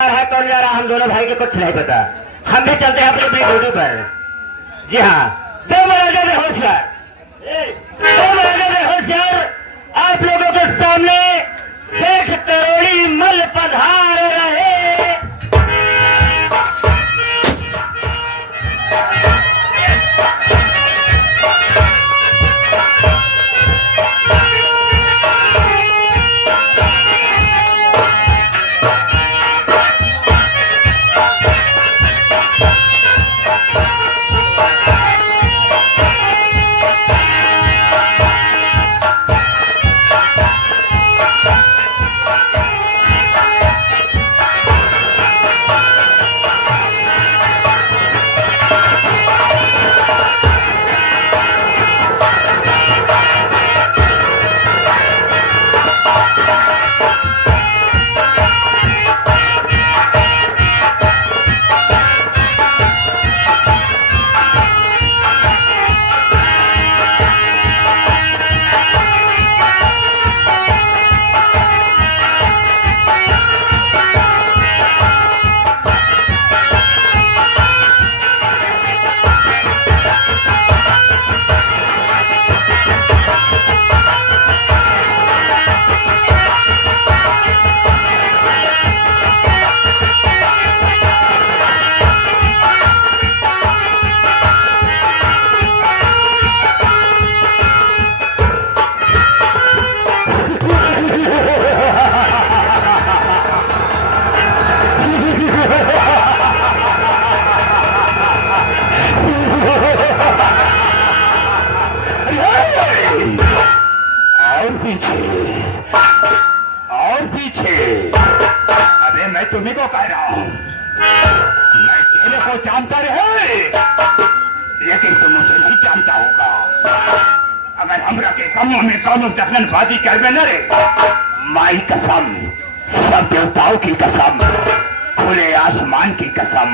है कौन जा रहा हम दोनों भाई के कुछ नहीं पता। हम भी चलते हैं अपनी अपनी ड्यूटी पर। जी हाँ, दो महाराजा में होशियार, दो महाराजा में होशियार आप लोगों के सामने शेख तरोड़ी मल पधार रहे। और पीछे अरे मैं तुम्ही को कह रहा हूं, मैं तेरे को जानता रहे लेकिन तुम मुझे नहीं जानता होगा। अगर हमरा के कमों में कौन जखनबाजी कर में न रे, माई कसम, सब देवताओं की कसम, खुले आसमान की कसम,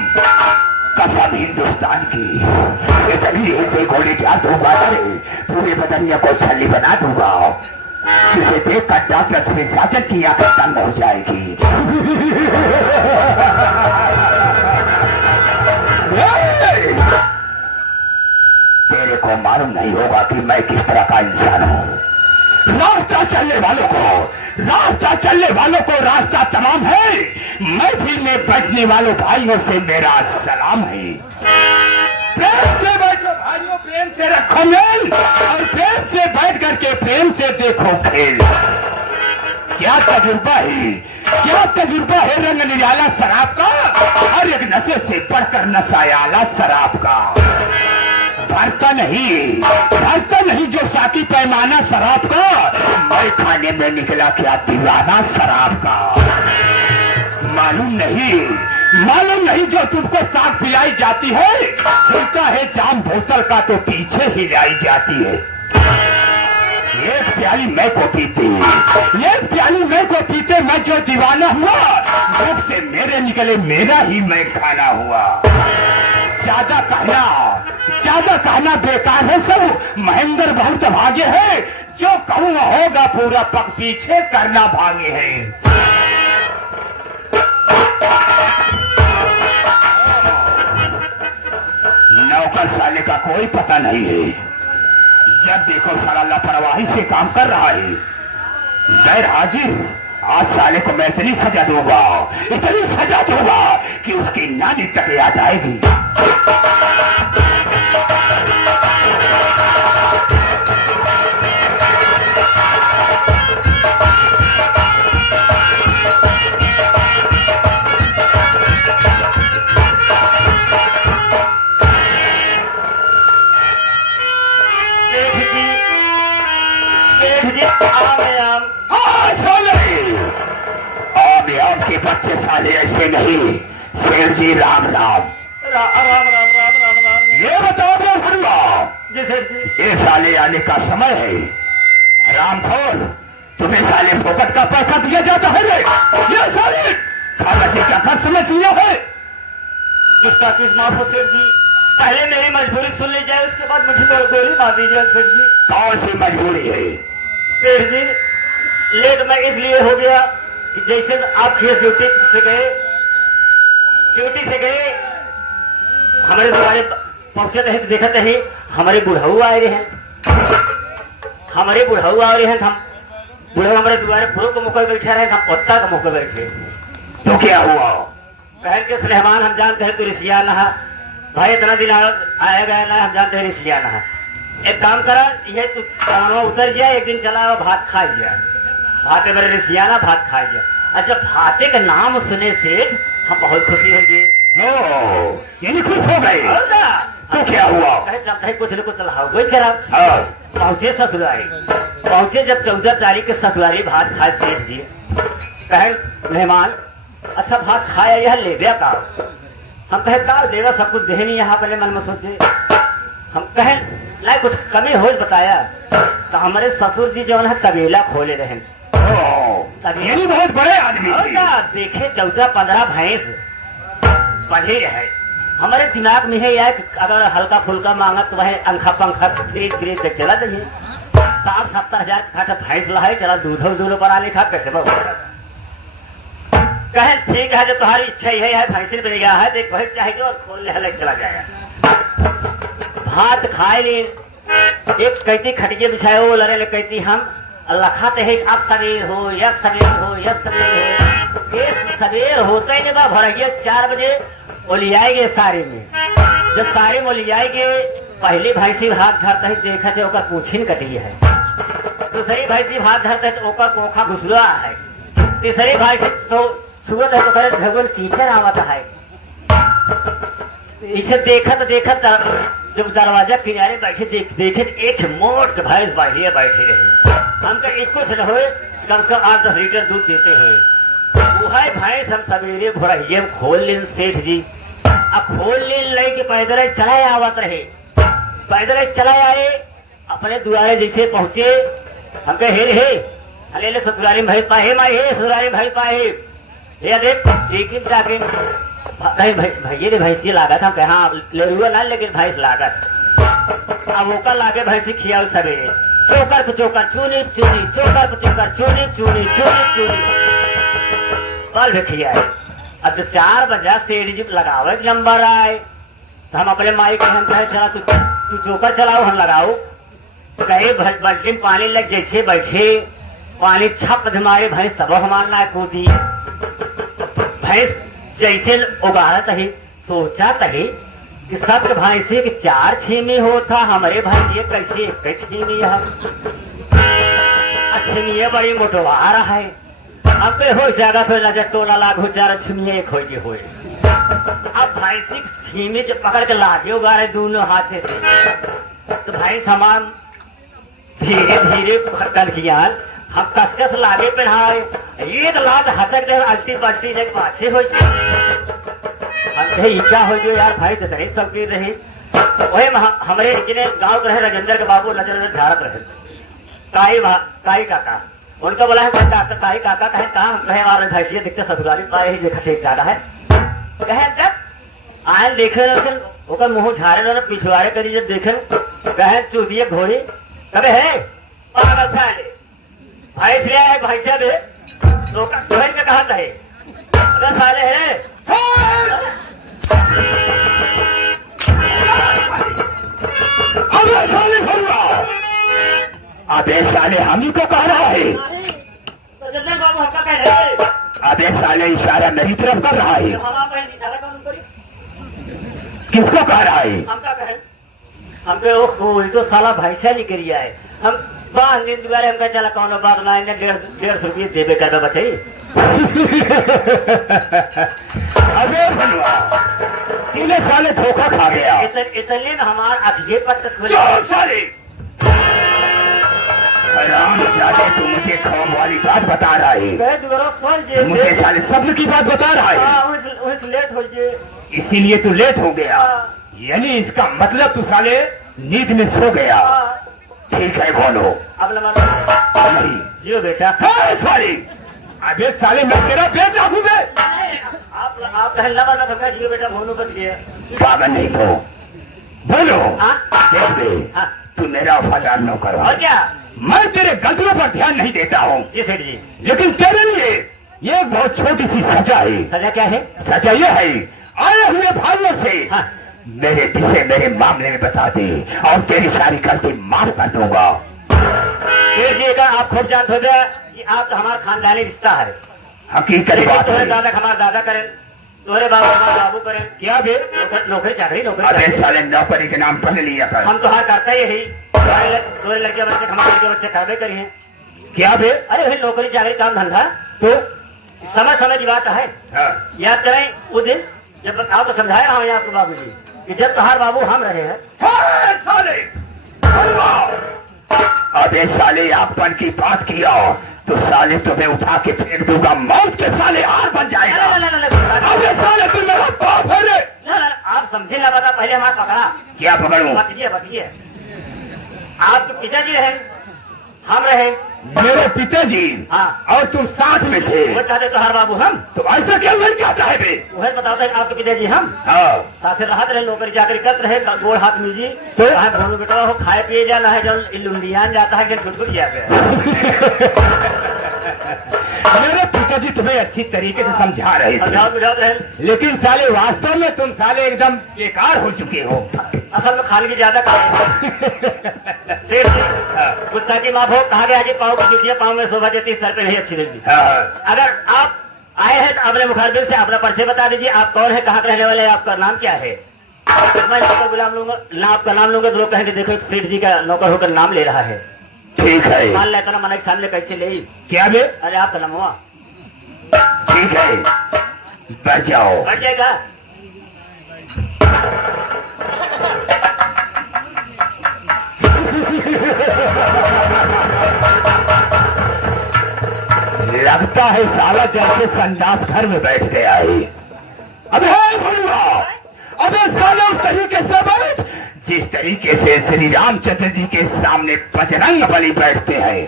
कसम हिंदुस्तान की, इतनी ऊंचे घोड़े जा दूंगा पूरे बदनिया को छल्ली बना दूंगा जिसे देखकर डॉक्टर से सागर की आंखें तंग हो जाएगी। तेरे को मालूम नहीं होगा कि मैं किस तरह का इंसान हूँ। रास्ता चलने वालों को रास्ता तमाम है। महफिल में बैठने वालों भाइयों से मेरा सलाम है। प्रेम से बैठो भाइयों, प्रेम से रखो मेल और प्रेम से बैठ करके प्रेम से देखो खेल। क्या तजुर्बा है रंग निराला शराब का, हर एक नशे से बढ़कर नशा आला शराब का। भरता नहीं जो साकी पैमाना शराब का, मैं खाने में निकला क्या दीवाना शराब का। मालूम नहीं जो तुमको साथ पिलाई जाती है, सुनता है जाम बोतल का तो पीछे हिलाई जाती है। एक प्याली मैं को पीते मैं जो दीवाना हुआ, मुख से मेरे निकले मेरा ही मैं खाना हुआ। ज्यादा कहना बेकार है सब, महेंद्र बहुत भागे है, जो कहूँ होगा पूरा पग पीछे करना भागे है। नौकर साले का कोई पता नहीं है, जब देखो साला लापरवाही से काम कर रहा है। गैर हाजिर, आज साले को मैं इतनी सजा दूंगा कि उसकी नानी तक याद आएगी। के बच्चे साले ऐसे नहीं। शेर जी राम राम। ये बताओ जी शेर जी, ये साले आने का समय है। रामखोर, तुम्हें साले फोकट का पैसा दिया जाता है रे। ये साले खाना से क्या समझ लिया है। माफ हो शेर जी, पहले मेरी मजबूरी सुन ली जाए, उसके बाद मुझे गोली मार दीजिए शेर जी। कौन सी मजबूरी है शेर जी? लेट मैं इसलिए हो गया कि जैसे आप खेत ड्यूटी से गए ड्यूटी से गए, हमारे द्वारे पहुंचे रहे तो देखते ही हमारे बुढ़ऊ आए रहे हैं। हमारे बुढ़ऊ आ रहे हैं, हम बुढ़ऊ हमारे द्वारे पुरों को मुख बैठे रहे, हम पत्ता का मुख बैठे। तो क्या हुआ? कहन के सुलेमान हम जानते हैं तू रिसिया नहा भाई, इतना दिन आया गया ना, हम जानते हैं रिसिया नहा। एक काम करा, ये तू कानवा उतर जाए, एक दिन चला भात खा जाए, भाते मेरे रिसिया ना भात खा जाए। अच्छा, भाते का नाम सुने से हम बहुत खुशी हो गए। यानी खुश हो गए? तो क्या हुआ? कहे चलता है कुछ न कुछ चला वही करा। पहुंचे ससुरारी, पहुंचे जब 14 तारीख के ससुरारी भात खाए सेठ जी। कहे मेहमान अच्छा भात खाया यह ले गया का? हम कहे का देवा सब कुछ दे नहीं, यहाँ पहले मन में सोचे। हम कहे ला कुछ कमी हो बताया तो हमारे ससुर जी जो है तबेला खोले रहे। यानी बहुत बड़े आदमी देखे 14-15 भैंस पढ़े रहे। हमारे दिमाग में है यार अगर हल्का फुल्का मांगा तो वह अंखा पंखा खरीद खरीद के चला जाइए। 60-70 हजार खाटा भैंस लाए, चला दूधो बना लिखा कैसे कहे ठीक है, जब तुम्हारी इच्छा ही है भैंस बन गया है, देख भैंस चाहिए और खोल ले चला जाएगा। भात खाए ले, एक कहती खटिए बिछाए वो लड़े ले, कहती हम लखाते है अब सवेर हो या सवेर हो या सवेर हो। सवेर होता ही नहीं बा, भरगिए 4 बजे ओलियाएंगे सारे में। जब सारे में ओलियाएंगे, पहली भैंसी भात धरते ही देखा थे ओकर पूछिन कटी है, दूसरी भैंसी भात धरते तो ओकर कोखा घुसुआ है, तीसरी भैंसी तो छुअत है तो करे भगवान कीचड़ आवत है। इसे देखत जब दरवाजा किनारे बैठे देखे एक मोट भैंस बाहिए बैठे रहे। हमका एको से न हो कम से कम 8-10 लीटर दूध देते हुए वह भैंस हम सवेरे भोरहिए खोल लेन सेठ जी। अब खोल लेन ले के पैदल चलाए आवत रहे, पैदल चलाए आए अपने दुआरे जैसे पहुंचे। हम कहे हे अले ले ससुरारी भाई पाए माए हे ससुरारी भाई पाए हे देख लेकिन जाके भैया ने भैंसी लागत। हम कहे हाँ ले रुआ ना, लेकिन भैंस लागत। अब ओकर लागे भैंसी खियाओ सवेरे चोकर पे चोकर चूनी चूनी, चोकर पे चोकर चूनी चूनी चूनी चूनी कल भी खियाए। अब जो 4 बजा सेठ जी लगावे नंबर आए तो हम अपने माई के हम कहे चला तू चोकर चलाओ हम लगाओ। कहे बल्टी में पानी लग जैसे बैठे, पानी छप हमारे भैंस तब हमारना है कूदी। भैंस जैसे उगारत है सोचा तही कि सब भैंसे के 4 छीमी होता, हमारे भैंसिए कैसे 1 छीमी है। छीमिए बड़ी मोटवा रहा है। अब हो जाएगा तो नजर टोला लागू 4 छीमिए 1 होगी हुए। अब भैंसी छीमी जब पकड़ के लागे उगारे दोनों हाथे से तो भैंस हमार धीरे धीरे खटन किया। हम कसकस लागे पहनाए, एक लात हसक दे अल्टी पल्टी ने पाछे हो इच्छा हो गई यार भाई तो नहीं सब की रही। वही हमारे इतने गांव के रहे राजेंद्र के बाबू नजर झाड़त रहे काई काका, उनका बोला है काई काका कहे कहाँ कहे हमारे भैंसिया दिखते ससुराली पाए ही देखा ठीक ज्यादा है। कहे जब आए देखे ओकर मुंह झाड़े पिछवाड़े करी जब देखे कहे चूदिए घोड़ी कबे है पागल साले भैंस लिया है भैंसिया भी तो कहा है साले है। अबे साले भरुआ, अबे साले हम ही को कह रहा है। अबे साले इशारा मेरी तरफ कर रहा है। किसको कह रहा है? हम तो साला भैंसिया निकल है। हम 5 दिन दोबारा हमका चला कौन बात ना 150 रुपये देवे कर बताई। अबे भरुआ तूने साले धोखा खा गया। इतने में हमार अखिए पत्त साले हरामजादे, तू मुझे खौफ वाली बात बता रहा है, मुझे साले सब्र की बात बता रहा है। लेट हो गए इसीलिए तू लेट हो गया। यानी इसका मतलब तू साले नींद में सो गया। ठीक है बोलो। अब नहीं जियो बेटा। साले अबे साले मैं तेरा बेटा हूँ। आप लगा जियो बेटा भोनू बच गया। पागल नहीं तो बोलो। देख बे तू मेरा वफादार नौकर है। और क्या मैं तेरे गलतियों पर ध्यान नहीं देता हूँ जी सेठ जी, लेकिन तेरे लिए ये एक बहुत छोटी सी सजा है। सजा क्या है? सजा ये है आए हुए भाइयों से हाँ। मेरे विषय मेरे मामले में बता दे और तेरी सारी गलती माफ कर दूंगा। फिर जी का आप खूब जानते हो गया कि आप तो हमारा खानदानी रिश्ता है। हकीकत बात तुम्हारे है। दादा हमारे दादा करें, तुम्हारे बाबू हमारे बाबू करें। क्या बे? नौकरी चाकरी अबे नौकरी साले नौकरी के नाम पर लिया कर। हम तो हाँ करता ही यही। तुम्हारे लड़के बच्चे हमारे लड़के बच्चे करवे करी हैं। क्या बे? अरे भाई नौकरी चाकरी काम धंधा तो समय समय की बात है। हाँ। याद करें वो दिन जब आपको समझाया रहा हूँ आपको बाबू जी कि जब तुम्हारे बाबू हम रहे हैं। हाँ, साले अबे साले आपन की बात किया तो साले तुम्हें उठा के फेंक दूंगा, मौत के साले हार बन जाएगा। अबे साले तुम मेरा बाप है रे। आप समझे ना बता, पहले हमारा पकड़ा। क्या पकड़ूं? बताइए आपके पिताजी रहे, हम रहे। मेरे पिताजी हाँ। और तुम साथ में थे। वो चाहते तो हर बाबू हम, तो ऐसा क्या लग जाता है बे? वही बताते आपके पिताजी हम हाँ। साथ राहत रहे, नौकरी चाकरी करते रहे, गोड़ हाथ मिलजी तो? दोनों बेटा हो खाए पिए जाना है, जो लुंडियान जाता है छुटकुट किया गया। मेरे पिताजी तुम्हें अच्छी तरीके से समझा रहे थे, बुझाते रहे। लेकिन साले वास्तव में तुम साले एकदम बेकार हो चुके हो। असल में खाने की ज्यादा सेठ जी गुस्सा की माफ हो, कहा गया कि पाँव की जुतियां पाँव में शोभा देती, सर पे नहीं अच्छी लगती। अगर आप आए हैं तो अपने मुखारबिन से अपना परिचय बता दीजिए, आप कौन है, कहाँ के रहने वाले हैं, आपका नाम क्या है। मैं नौकर गुलाम लूंगा ना, आपका नाम लूंगा तो लोग कहेंगे देखो सेठ जी का नौकर होकर नाम ले रहा है। ठीक है। मान लेता ना मन के सामने कैसे ले। क्या बे? अरे आपका नाम हुआ ठीक है, बैठ जाओ। बढ़ जाएगा। लगता है साला जैसे संडास घर में बैठ गया है। अबे भलुआ, अबे साला उस तरीके से बैठ जिस तरीके से श्री रामचंद्र जी के सामने बजरंग बली बैठते हैं।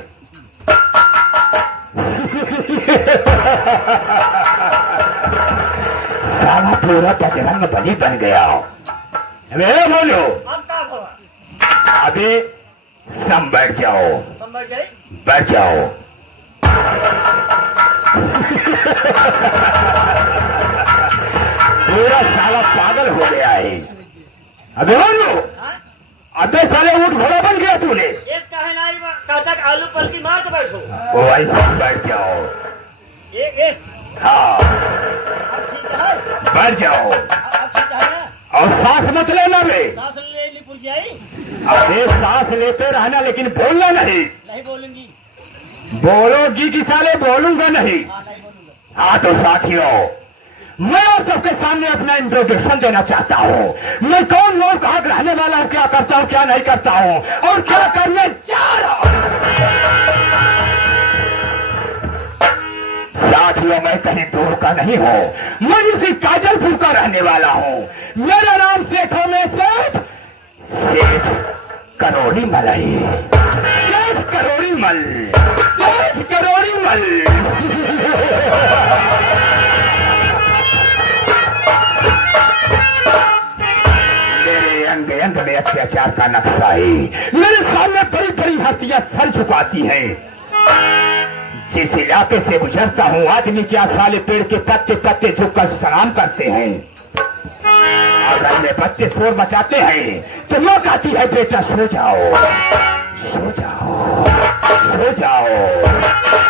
साला पूरा बजरंग बली बन गया। अबे बोलो, अबे सब बैठ जाओ, बैठ जाओ। पूरा साला पागल हो गया है। अबे बोलो, अबे साले ऊँट घोड़ा बन गया तूने। आलू पलटी मार के बैठो। वो ऐसे बैठ जाओ। हाँ, अब ठीक है, बैठ जाओ अब ठीक है ना? और सांस मत लेना बे। सांस ले ली पुरजाई? अबे सांस लेते रहना लेकिन बोलना नहीं। नहीं बोलूंगी। बोलोगी कि साले बोलूंगा नहीं। हाँ नहीं बोलूंगा। हाँ तो साथियों, मैं आप सबके सामने अपना इंट्रोडक्शन देना चाहता हूँ। मैं कौन हूँ, कहाँ रहने वाला हूँ, क्या करता हूँ, क्या नहीं करता हूँ और क्या करने जा रहा हूँ। साथियों, मैं कहीं दूर का नहीं हूँ, मैं इसी काजलपुर का रहने वाला हूँ। मेरा नाम सेठों में सेठ सेठ करोड़ी मलाई, सेठ करोड़ी मल, सेठ करोड़ी मल। मेरे अंग अंग में अत्याचार का नक्शा है। मेरे सामने बड़ी बड़ी हस्तियां सर झुकाती हैं। जिस इलाके से गुजरता हूँ, आदमी क्या साले पेड़ के पत्ते पत्ते झुककर सलाम करते हैं। अगर में बच्चे शोर मचाते हैं तो माँ कहती है बेटा सो जाओ, सो जाओ, सो जाओ।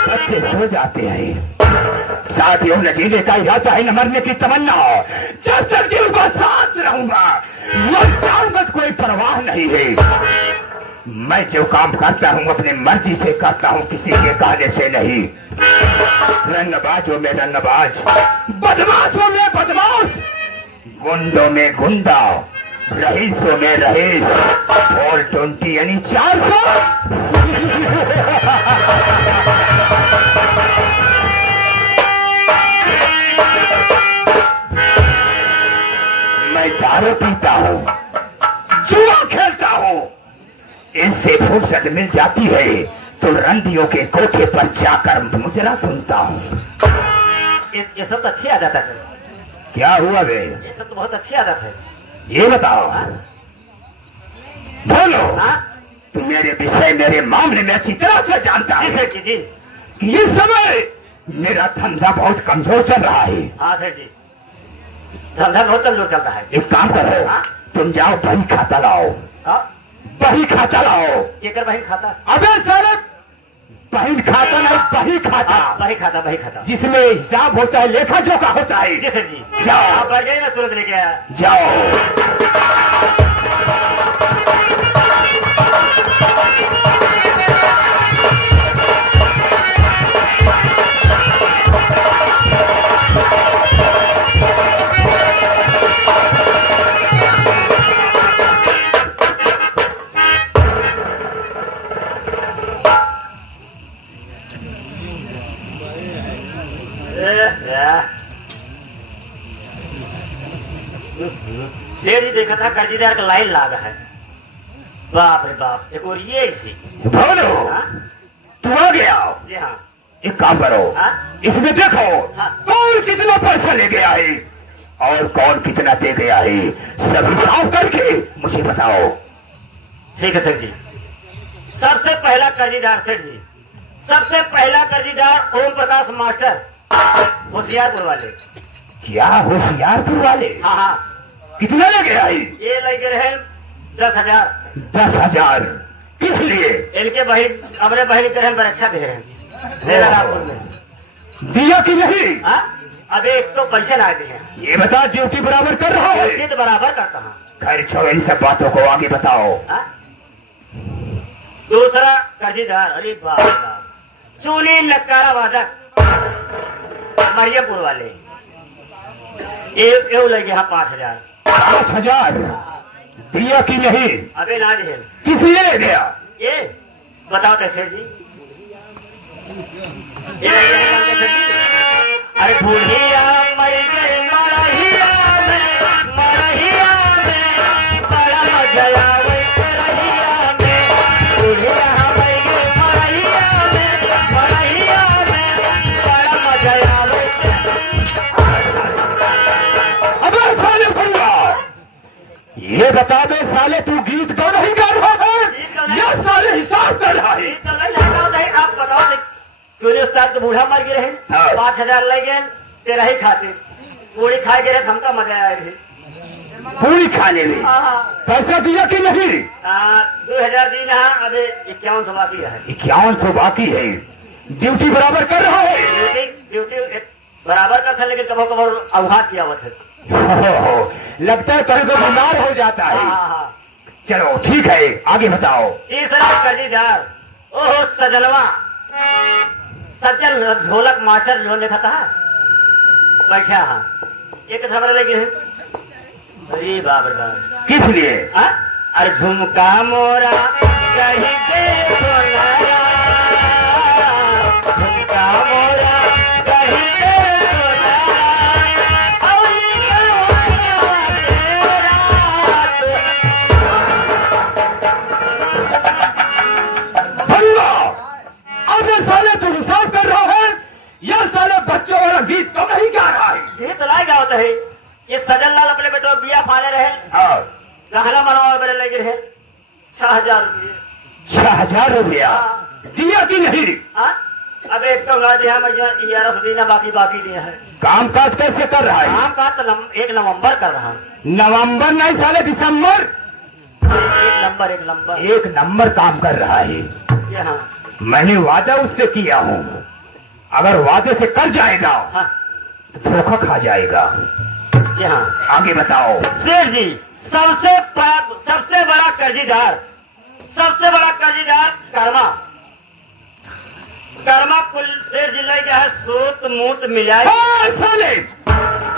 बच्चे सो जाते हैं। साथियों, न जीने का इरादा है, न मरने की तमन्ना। जब तक जीऊंगा सांस रहूंगा, मर जाऊंगा तो कोई परवाह नहीं है। मैं जो काम करता हूँ अपनी मर्जी से करता हूँ, किसी के कहने से नहीं। रंगबाजों में रंगबाज, बदमाशों में बदमाश, गुंडों में गुंडा, रईसों में रईस, 420 यानी 400। मैं दारू पीता हूँ, जुआ खेलता हूँ। इससे फुर्सत मिल जाती है तो रंडियों के कोठे पर जाकर मुजरा सुनता हूँ। ये सब तो अच्छी आदत है। क्या हुआ बे? ये सब तो बहुत अच्छी आदत है। ये बताओ। बोलो। हाँ? तुम मेरे विषय मेरे मामले में अच्छी तरह से जानता है जी सेठ जी। कि इस समय मेरा धंधा बहुत कमजोर चल रहा है। हाँ सेठ जी। धंधा बहुत कमजोर चलता है। एक काम करो, हाँ? तुम जाओ बही खाता लाओ, हाँ? बही खाता लाओ। केकर बही खाता? अबे साले बही खाता नहीं, बही खाता, बही खाता, बही खाता, जिसमें हिसाब होता है, लेखा जोखा होता है। जी सर जी। जाओ। आप बैठ जाइए, मैं तुरंत लेके आया। जाओ। सेठ जी देखा था कर्जीदार का लाइन लागा है। बाप रे बाप, एक और ये इसी। बोलो, हाँ? तू आ गया। जी हाँ। एक काम करो, हाँ? इसमें देखो हाँ? कौन कितना पैसा ले गया है और कौन कितना दे गया है, सब हिसाब करके मुझे बताओ। ठीक है सेठ जी। सबसे पहला कर्जीदार सेठ जी, सबसे पहला कर्जीदार ओम प्रकाश मास्टर, होशियारपुर वाले। क्या होशियारपुर वाले? हाँ हाँ। कितना ले गया है? ये लगे रहे 10,000। 10,000 किस लिए? इनके बहन, अपने बहन के रहन परीक्षा दे रहे हैं रायपुर में। दिया कि नहीं? हाँ? अभी एक तो पैसे ला दिए। ये बता, ड्यूटी बराबर कर रहा है? ड्यूटी तो बराबर करता हूँ। खैर छोड़ो इन सब बातों को, आगे बताओ। हाँ? दूसरा कर्जीदार, अरे बाप रे बाप, चूनी नक्कारा वादक मरियमपुर वाले, एक लगे यहाँ 5,000। 5,000 दिया कि नहीं? अबे ना दिए। किस लिए ले गया? ये बताओ कैसे जी? ये कैसे जी? अरे बुढ़िया मर गई मरहिया में, मरहिया में बड़ा मजा आवे रहिया में। बुढ़िया मर गई मरहिया में, मरहिया में बड़ा मजा आवे। अबे साले भैया, ये बता दे साले, तू गीत क्यों नहीं गा रहा है या साले हिसाब कर रहा है? आप बताओ, चोरी उस्ताद के बूढ़ा मर गए हैं, हाँ। 5,000 ले गए, तेरा ही खाते पूरी खा गए, हमका मजा आया थे पूरी खाने में। पैसा दिया कि नहीं? 2,000 दी ना, अबे 51 बाकी है। 5100 बाकी है। ड्यूटी बराबर कर रहा है? ड्यूटी बराबर का था, लेकिन कभी कभी अवघात किया हुआ था। लगता है कहीं को बीमार हो जाता है। हाँ। चलो ठीक है, आगे बताओ। तीसरा कर्जीदार, ओहो सजनवा, सज्जन ढोलक मास्टर जो लिखा था बैठा। हाँ, एक खबर लगी है। अरे बाप रे बाप, किस लिए? हाँ? अरे झुमका मोरा कहीं देखो नया, झुमका मोरा कहीं देखो नया, और ये भैया, अब ये साले जो हिसाब कर रहा है या साले बच्चों वाला गीत तो नहीं गा रहा है? गीत लाएगा होता है। ये सजन लाल अपने बेटो बिया फाड़े रहे, हाँ। गहना बनवा बड़े लगे रहे 6,000 रुपये। 6,000 रुपया दिया कि नहीं? हाँ? अब एक तो गा दिया, मैं 1100 देना, बाकी दिया है। काम काज कैसे कर रहा है? काम का तो 1 नवंबर कर रहा हूँ। नवंबर नहीं साले, दिसंबर। 1 नंबर 1 नंबर 1 नंबर काम कर रहा है। ये। हाँ मैंने वादा उससे किया हूँ, अगर वादे से कर जाएगा हाँ तो धोखा खा जाएगा। जी हाँ। आगे बताओ। शेर जी, सबसे बड़ा कर्जीदार, सबसे बड़ा कर्जीदार कर्मा कुल शेर जी ले गया है, सूत मूत मिलाए। हाँ, साले,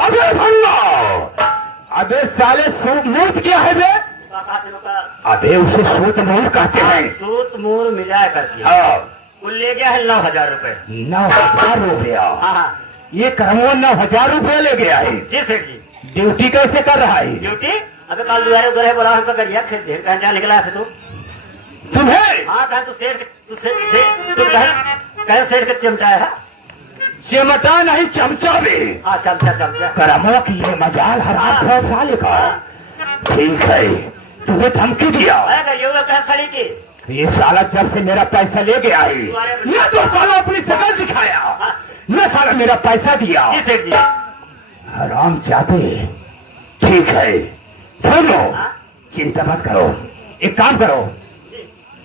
अबे भंगा, अबे साले सूत मूत क्या है बे? अबे उसे सूत मूत कहते हैं। सूत मूर मिला करके हाँ। कुल ले गया है 9,000 रुपए। 9,000 रुपया? हाँ। ये कर्मो 9,000 रुपया ले गया है। जी सेठ जी। ड्यूटी कैसे कर रहा है? ड्यूटी अबे कल दुआरे उधर बोला हमको गरिया खेत दे, कहीं जा निकला है तू? तुम्हें? हाँ, कहीं तू सेठ कहीं सेठ के चिमटा है? चिमटा नहीं, चमचा भी। हाँ, चमचा। कर्मो की ये मजाल हराम है साले का। ठीक है, तुम्हें धमकी दिया। सड़ी की ये साला जब से मेरा पैसा ले गया है, न तो साला अपनी शकल दिखाया, न साला मेरा पैसा दिया। जी सेठ जी। हराम जाते। ठीक है दोनों चिंता मत करो, एक काम करो,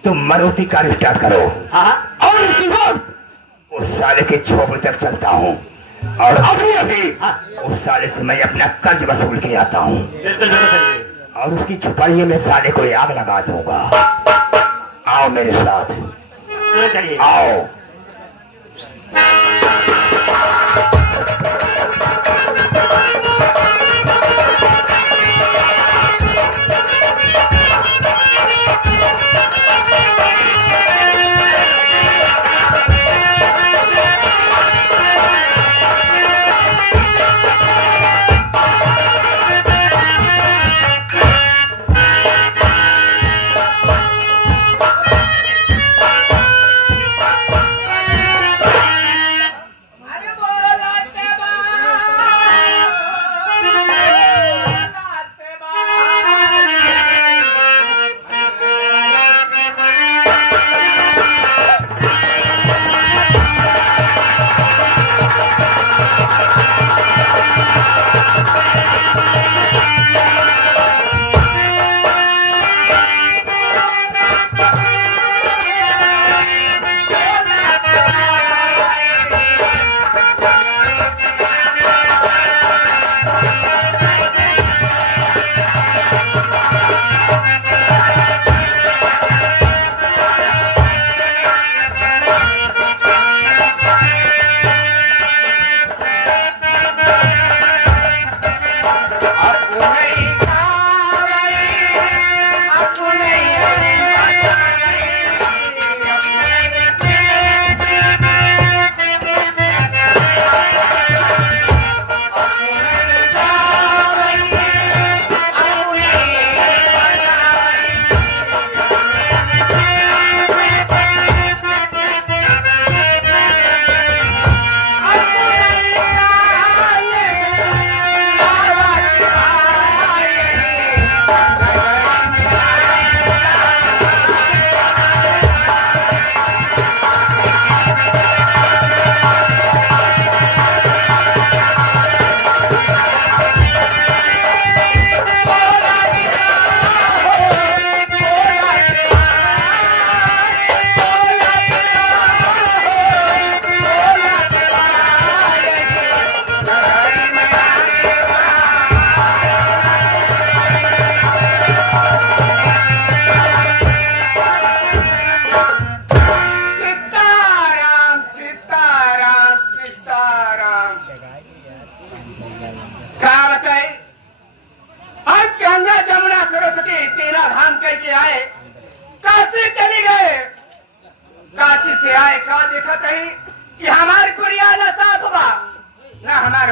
तुम मारुति कार स्टार्ट करो। हाँ और उसी वक्त उस साले के 6 बजे तक चलता हूँ और अभी अभी उस साले से मैं अपना कर्ज वसूल के आता हूँ। बिल्कुल बिल्कुल चलिए। और उसकी छुपाई में साले को आग लगा दूंगा। आओ मेरे साथ, चलिए। आओ।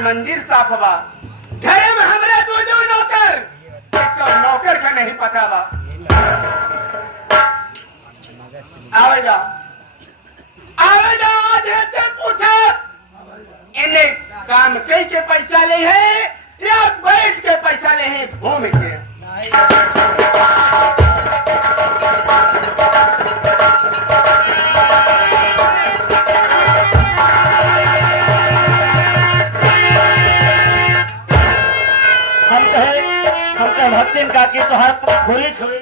मंदिर साफ बा, घरे में हमरे दो नौकर, एक तो नौकर का नहीं पता बा। आवेगा आधे से पूछा इन्हें काम कई के पैसा ले है या बैठ के पैसा ले है घूम के। भक्ति का की तो हर खुली छुई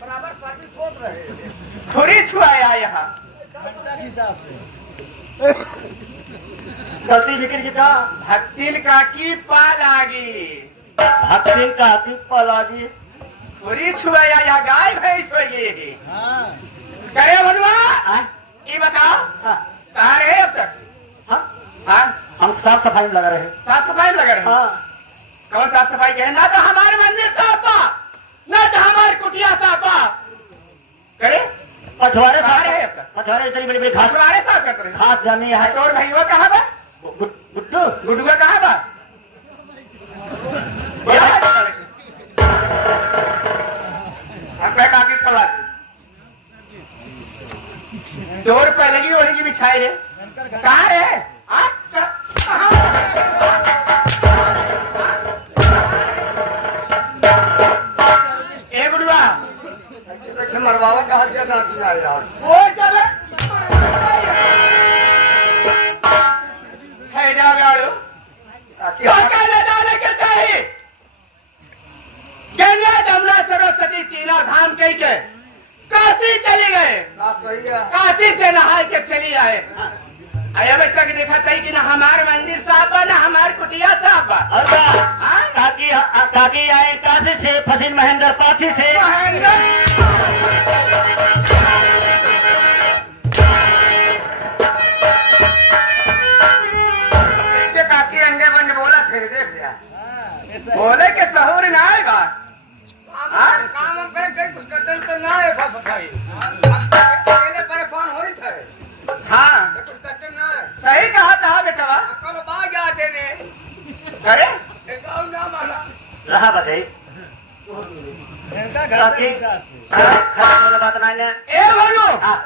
बराबर सर्विस होत रहे खुरी छुआया यहाँ गलती निकल की था भक्तिन का की पालागी भक्ति का की पलागी खुरी छुआया या गाय भैंस हो गई। करे भनुआ ये बताओ कहाँ रहे अब तक? हाँ हम साफ सफाई में लगा रहे। साफ सफाई में लगा रहे? कौन साफ सफाई के है? ना तो हमारे मंदिर साफ बा ना तो हमारे कुटिया साफ बा। करे पछवाड़े कहाँ रहे अब तक? पछवाड़े इतनी बड़ी बड़ी घास पछवाड़े साफ करते रहे। घास जानी है। और भैया कहाँ बा? गुड्डू गुड्डुआ कहाँ बा? काकी पला 2 रुपया लगी ओढ़ी बिछाई रे कहाँ रे? अच्छा मरवावा का हत्या ना किया यार वो सब है जा गाड़ो क्या कहना जाने के चाहिए गंगा जमुना सरस्वती तीनों धाम कह के काशी चली गए काशी से नहा के चली आए अभी तक देखा था कि ना हमारे मंदिर साहब बा ना हमारे कुटिया साहब बा और काकी आए काशी से फसील महेंद्र पासी से काकी अंडे बंद बोला थे देख लिया बोले के सहूर ना आएगा काम हम करे कहीं कुछ करते तो ना है साफ सफाई अकेले परेशान हो ही थे हाँ कुछ करते ना सही कहा था बेटा कल बाग आते ने अरे एक और ना माला रहा बस इनका घर के हिसाब से खराब वाला बात नहीं है ए भानु हां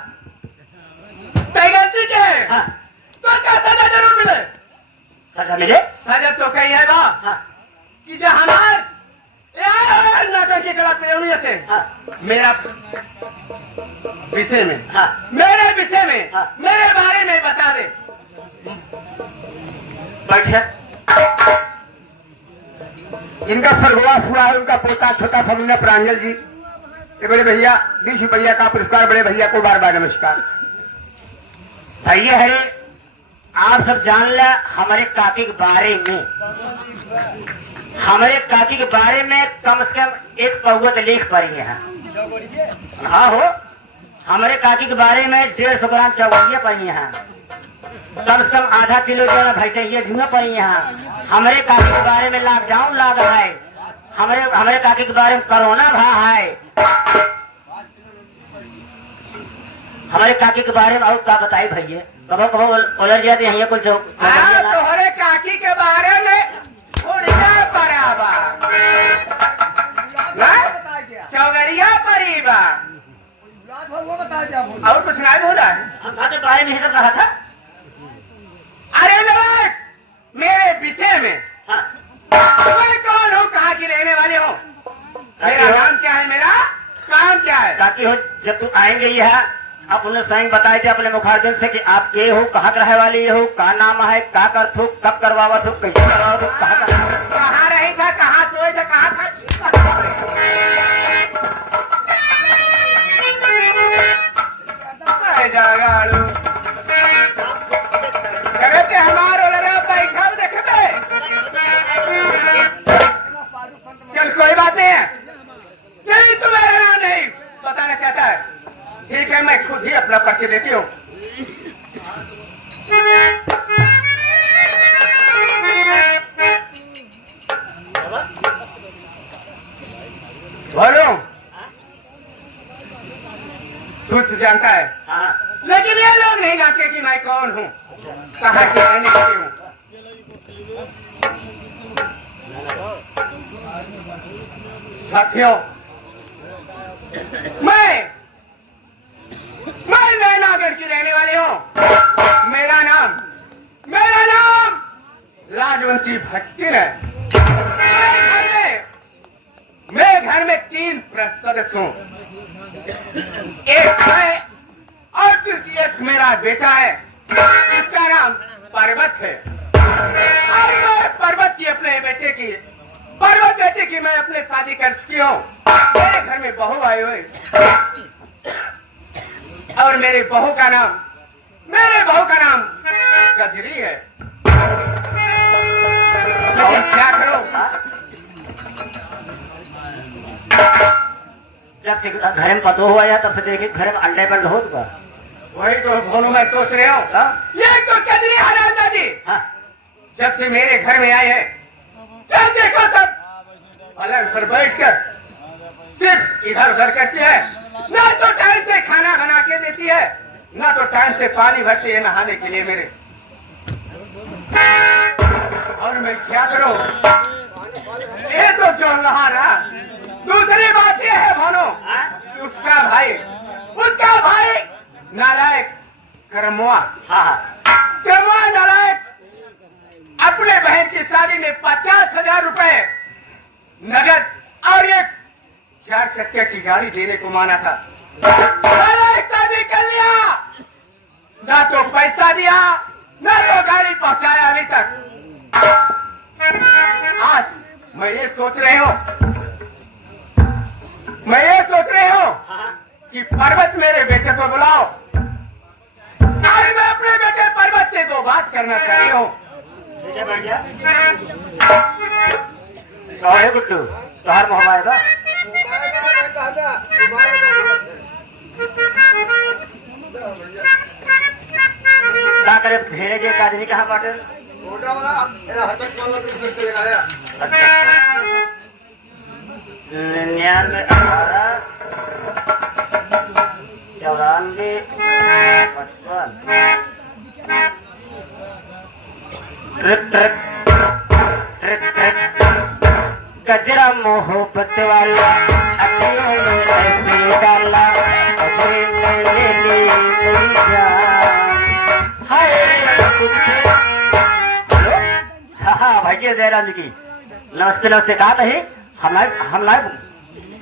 गलती के है हाँ तो क्या सजा जरूर मिले सजा मिले सजा तो कही है बा हाँ कि जो हमारे नाटक की कला प्रेमी से मेरा विषय में मेरे विषय में मेरे बारे में बता दे बैठे इनका स्वर्गवास हुआ है उनका पोता छोटा फमुना प्रांजल जी ये बड़े भैया 20 रुपया का पुरस्कार बड़े भैया को बार बार नमस्कार भैया हरे आप सब जान ले हमारे काकी के बारे में हमारे काकी के बारे में कम से कम एक पौगत लिख पड़ी है हाँ हो हमारे काकी के बारे में 150 ग्राम चौड़िया पड़ी है कम से कम आधा किलो जो है भैंसिया झुआ पड़ी है हमारे काकी के बारे में लॉकडाउन लग है हमारे काकी के बारे में कोरोना भा है हमारे काकी के बारे में और क्या बताई भैया कबो कबो उलझ जाते हैं कुछ तुम्हारे काकी के बारे में चौगड़िया परीबा और कुछ नहीं बोला हम खाते बारे में हिसक रहा था अरे लोग मेरे विषय में मैं कौन हूँ कहाँ की रहने वाले हो मेरा नाम क्या है मेरा काम क्या है काकी हो जब तू आएंगे यहाँ आप उन्हें स्वयं बताए थे अपने मुखारबिन से कि आप के हो कहाँ रहने वाली हो क्या नाम है क्या कर थू कब करवावा थू कैसे करवा थू कहाँ रही था कहाँ सोए थे कहाँ था हमारे बैठा देखे चल कोई बात नहीं है नहीं तो मेरा नाम नहीं बताना चाहता है ठीक है मैं खुद ही अपना पर्ची देती हूँ बोलो तू जानता है लेकिन ये लोग नहीं जानते कि मैं कौन हूँ कहाँ की रहने वाली हूँ साथियों मैं नैनागढ़ की रहने वाली हूँ मेरा नाम लाजवंती भक्ति है मेरे घर में 3 सदस्य हूँ एक है और एक मेरा बेटा है इसका नाम पर्वत है और मैं पर्वत बेटे की मैं अपने शादी कर चुकी हूँ मेरे घर में बहू आई हुई और मेरे बहू का नाम गजरी है लेकिन क्या करो जब से घर में पतो हुआ या तब से देखे घर में अंडे बंद हो चुका वही तो दोनों मैं सोच रहे हूँ ये तो गजरी हराम दादी जब से मेरे घर में आए हैं जब देखो तब पलंग पर बैठकर सिर्फ इधर उधर करती है ना तो टाइम से खाना बना के देती है ना तो टाइम से पानी भरती है नहाने के लिए मेरे और मैं क्या करूं ये तो जो रहा दूसरी बात ये है भानो उसका भाई नालायक कर्मुआ नालायक अपने बहन की शादी में 50,000 रुपए नगद और एक 4 चक्के की गाड़ी देने को माना था। अरे शादी कर लिया, ना तो पैसा दिया ना तो गाड़ी पहुंचाया अभी तक। आज मैं ये सोच रही हूँ कि पर्वत मेरे बेटे को बुलाओ। आज मैं अपने बेटे पर्वत से 2 बात करना चाह रही हूँ। बेटा बैठ जा। कहो है गुड्डू, तोहार मोहब्बत है बा? क्या करे भेड़े के एक आदमी कहाँ बाटे? अच्छा। 99 18 94 55 ट्रिक ट्रिक ट्रिक ट्रिक गजरा मोहब्बत वाला अखियों में ऐसे डाला अजरे में ले ली मेरी जान। हाय हाँ भाई के जयराम जी की नमस्ते नमस्ते। कहा था ही हम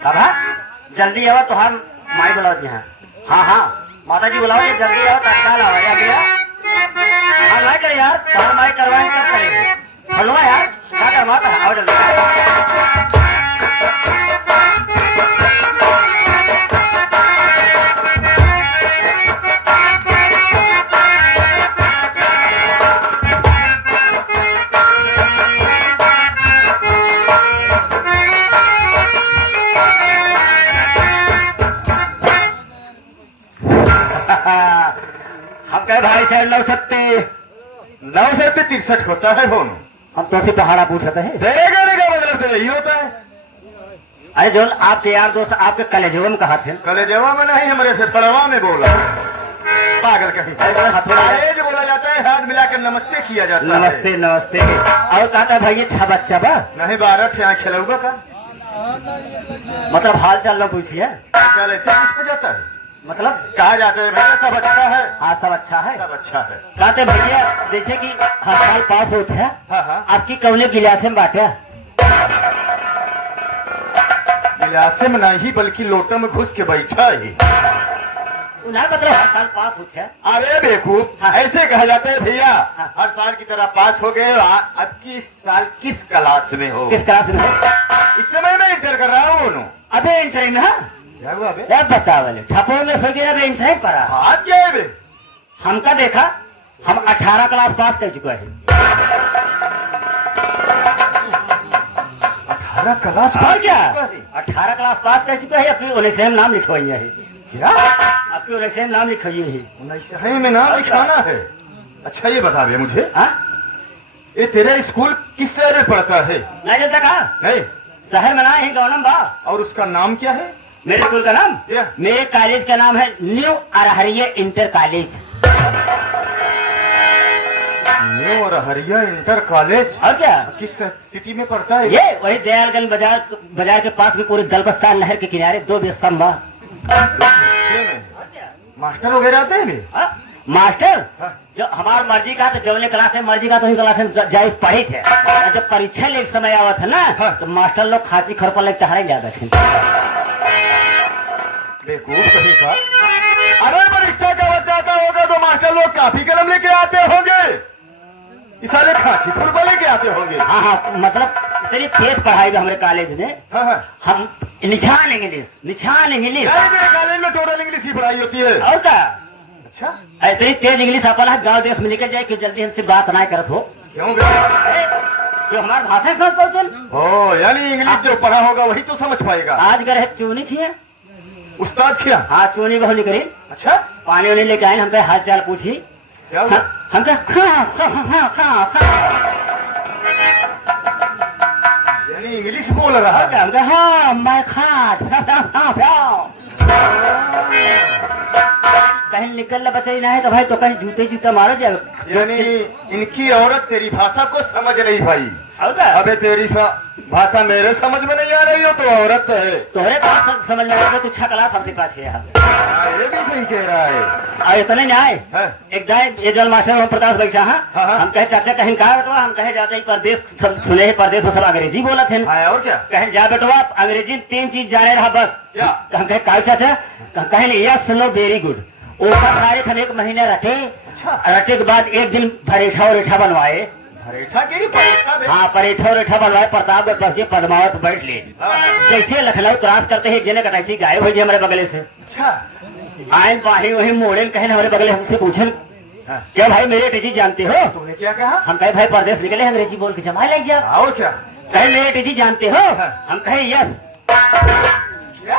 कहा जल्दी आओ तो हम माई बुलाओ जी। हाँ हाँ माता जी बुलाओ जल्दी आओ तत्काल आओ या भैया। हाँ माई करे यार, तो माई करवाएंगे कब करेंगे? हलवा यार क्या करवाता है, आओ जल्दी। हम कहे भाई साहब 963 होता है फोन। हम तो ऐसे पहाड़ा पूछते हैं। देगा का मतलब तो यही होता है। अरे जो आपके यार दोस्त आपके कलेजवा में कहा थे। कलेजवा में नहीं, हमारे से पड़वा में बोला। पागल कहीं कलेज बोला जाता है, हाथ मिला के नमस्ते किया जाता है। नमस्ते नमस्ते। और कहता है भाई छा बच्चा बा नहीं 12 यहाँ खिलौगा का मतलब हाल चाल न पूछिए। चल ऐसे पूछा जाता है, मतलब कहा जाता है भैया सब अच्छा है। हाँ सब अच्छा है, सब अच्छा है। कहते भैया जैसे कि हर साल पास होते हैं। हाँ हाँ आपकी कवले गिलास में बांटे गिलासे में नहीं बल्कि लोटा में घुस के बैठा ही। उन्हें मतलब हर साल पास होते हैं। अरे बेवकूफ, हाँ। ऐसे कहा जाता है भैया हाँ। हर साल की तरह पास हो गए। अब की साल किस क्लास में हो? किस क्लास में? इस समय मैं इंटर कर रहा हूँ। अबे इंटर में है क्या हुआ बे? यार बता वाले ठपो में सो गया अबे इंटर पड़ा। हाथ क्या है बे? हमका देखा हम 18 क्लास पास कर चुके हैं। 18 क्लास और पास क्या कर चुका है? 18 क्लास पास कर चुके हैं। अपनी 19 नाम लिखवाइए है। क्या आपकी 19 नाम लिखवाइए है। 19 में नाम लिखाना है? अच्छा ये बता बे मुझे, हाँ ये तेरा स्कूल किस शहर में पड़ता है? नहीं जैसा कहा नहीं, शहर में ना है गौनम बा। और उसका नाम क्या है? मेरे स्कूल का नाम क्या? मेरे कॉलेज का नाम है new Arahariya inter college. New Arahariya inter college. और क्या किस सिटी में पड़ता है? ये वही दयालगंज बाजार के पास में पूरे दलबस्तान नहर के किनारे 2 स्तंभ। मास्टर वगैरह आते हैं बे? मास्टर हाँ। जो हमार मर्जी का तो जौने क्लास में मर्जी का तो ही क्लास में जाए पढ़े थे। और जब परीक्षा ले समय आवा था ना हाँ। तो मास्टर लोग खांची खरपा लेके टहरे जाते थे। बेवकूफ सही का। अरे परीक्षा का वक्त आता होगा तो मास्टर लोग काफी कलम लेके आते होंगे, इस साले खांसी फुलबा लेके आते होंगे। हाँ हाँ मतलब तेरी तेज पढ़ाई हमारे कॉलेज में। हाँ हाँ हम निशान इंग्लिश तेरे कॉलेज में टोटल इंग्लिश की पढ़ाई होती है। और क्या अच्छा इतनी तेज इंग्लिश अपन गाँव देश में लेकर जाए कि जल्दी हमसे बात ना करत हो। क्यों बे? जो हमारी भाषा समझ पाओ। ओ यानी इंग्लिश जो पढ़ा होगा वही तो समझ पाएगा। आज गए चूनी थी उस्ताद क्या? हाँ चूनी बहु करी अच्छा पानी वानी लेके आए। हमसे हाल चाल पूछी। क्या हुआ? हमसे यानी इंग्लिश बोल रहा है। हाँ मैं खा कहीं निकल बचाई ना है तो भाई तो कहीं जूते जूता मारो जाए। यानी इनकी औरत तेरी भाषा को समझ नहीं भाई। होगा अबे तेरी भाषा मेरे समझ में नहीं आ रही हो तो औरत है। तोहरे बात समझ में आएगा तू छकला सबसे पाछे यहाँ ये भी सही कह रहा है। और इतने नहीं आए हाँ। एक दाए ये जल मास्टर प्रकाश बैठा हाँ हाँ। हम कहे चाचा कहीं कहा बेटवा हम कहे जाते ही परदेश सुने ही परदेश में सब अंग्रेजी बोला थे हाँ, और क्या कहे जा बेटवा अंग्रेजी 3 चीज जाने रहा बस क्या? हम कहे का चाचा कहे यस नो वेरी गुड ऊपर सारे खन 1 महीने रखे अच्छा। रखे के बाद एक दिन परेठा उरेठा बनवाए परेठा की परेठा में? हाँ परेठा उरेठा बनवाए प्रतापगढ़ पहुंचे पद्मावत बैठ ले हाँ। जैसे लखनऊ क्रॉस करते ही जने का टैक्सी गायब हो गई हमारे बगले से अच्छा आयन पाही वही मोड़े कहे हमारे बगले हमसे पूछन हाँ। क्या भाई मेरे टीजी जानते हो तूने क्या कहा? हम कहे भाई परदेश निकले अंग्रेजी बोल के जमा ले जा और क्या? कहे मेरे टीजी जानते हो हाँ। हम कहे यस क्या?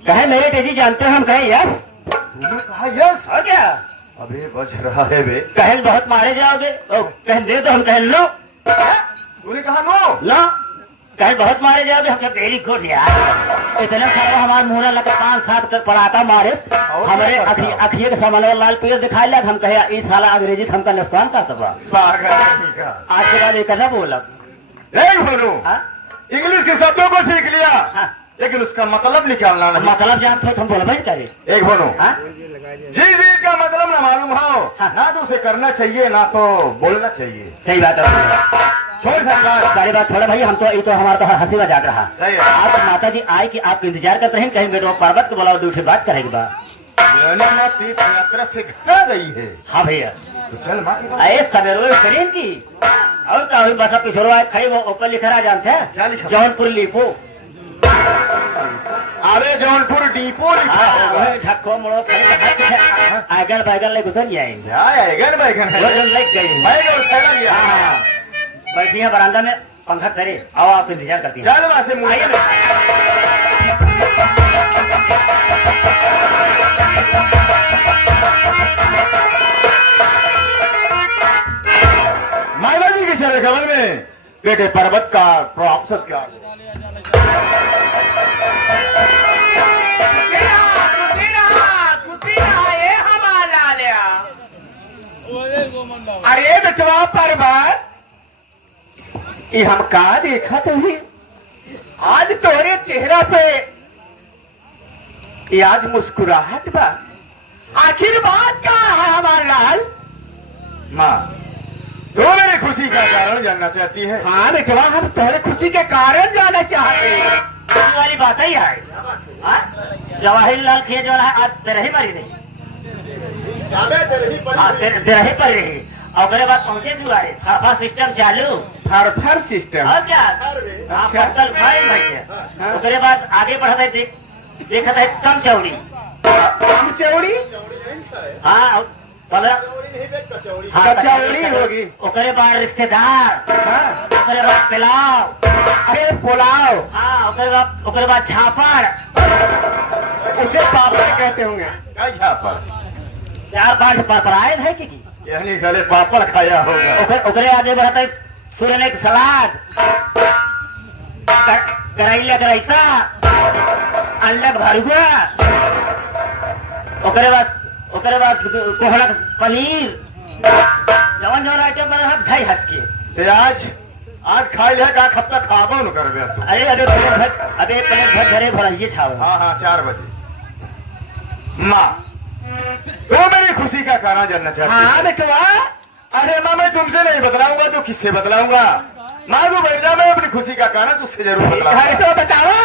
कहे मेरे टीजी जानते हो हम कहे यस तूने कहा यस? और क्या अबे बज रहा है बे। कहे बहुत मारे जाओगे कहे दे तो हम कहे लो तूने कहा नो? लो कहे बहुत मारे जाओगे हम कहे वेरी गुड यार इतने सारा हमारे मुहरा लगा 5-7 तक पड़ाका मारे हमारे अखिए के सामान लाल पेड़ दिखाई लग हम कहे इस साला अंग्रेजी हमका नुकसान का सब पागल आदमी का। आज के बाद एक ना बोला नहीं बोलू हाँ? इंग्लिश के शब्दों को सीख लिया हाँ। लेकिन उसका मतलब निकालना नहीं। मतलब जानते हो तुम बोलबे करे एक बोलो हाँ? जी जी का मतलब ना मालूम हो हाँ। ना तो उसे करना चाहिए ना तो बोलना चाहिए। सही बात है छोड़ सरकार। सारी बात छोड़ो भाई हम तो ये तो हमारा तो हंसी मजाक रहा सही है। आप माता जी आए कि आप इंतजार करते हैं कहीं बेटो पर्वत को बुलाओ दूसरी बात करेगी बा ना तीर्थ यात्रा से घर गई है हाँ भैया तो चल माँ की बात। अरे सवेरो करीन की और का हुई बस किशोर खड़ी वो ऊपर लिख रहा जानते क्या हैं लिखा? जौनपुर लिपो अरे जौनपुर डिपो लिखा होगा। ढक्को मुड़ो आगन बैगन ले गुजर जाएंगे क्या आएगा ना बैगन है? वो जो लग गई बैगन फैला लिया। हाँ बैठी है बरामदा में पंखा करे आओ आप इंतजार करती हैं चल वहां से मुँह। आइए बेटा। माला जी के शहर कमल में बेटे पर्वत का प्रभाव सब क्या? अरे बेटवा पर्वत ये हम का देखा तुम्हें आज तोरे चेहरा पे ये आज मुस्कुराहट बा आखिर बात का है हमारा लाल। माँ तो मेरी खुशी का कारण जानना चाहती है। हाँ बेटवा हम तोरे खुशी के कारण जाना चाहते हैं। ये वाली बात ही है हाँ? जवाहरलाल खेत जो है आज तेरह ही मरी नहीं हाँ, तेरह ही पड़ी रही और उसके बाद पहुंचे दुआरे हरफा सिस्टम चालू फर सिस्टम और क्या हाँ फसल फाइन भैया उसके बाद आगे बढ़ते देखा था कम चौड़ी हम चौड़ी हाँ 15 हाँ, कचौड़ी होगी। उसके बाद रिश्तेदार हाँ। उसके बाद पुलाव अरे पुलाव हाँ उसके बाद झापड़ उसे पापड़ कहते होंगे। क्या छापा? 4-5 पराए है कि यानी साले पापड़ खाया होगा। उकरे आगे बढ़ता है सूर्य का सलाद करेला का रायता अंडा का भरुआ ओकरे बाद कोहड़ा का पनीर जवन जवन आइटम बना है ढाई हंस के ते आज खाई ले का कब तक खाबो न करबे तू? अबे प्लेट भर झरे भराइए छाव हाँ हाँ 4 बजे। माँ तो मेरी खुशी का कारण जानना चाहती हाँ है। बेटवा अरे माँ मैं तुमसे नहीं बतलाऊंगा तो किससे बतलाऊंगा? माँ तू बैठ जा मैं अपनी खुशी का कारण तुझसे जरूर घर बतलाऊंगा। तो बताओ।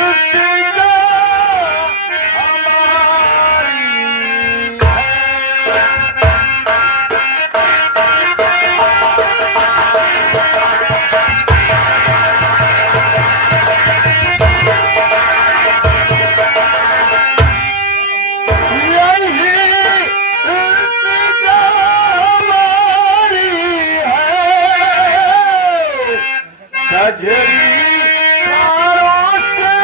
इल्तिजा हमारी कजरी पारों से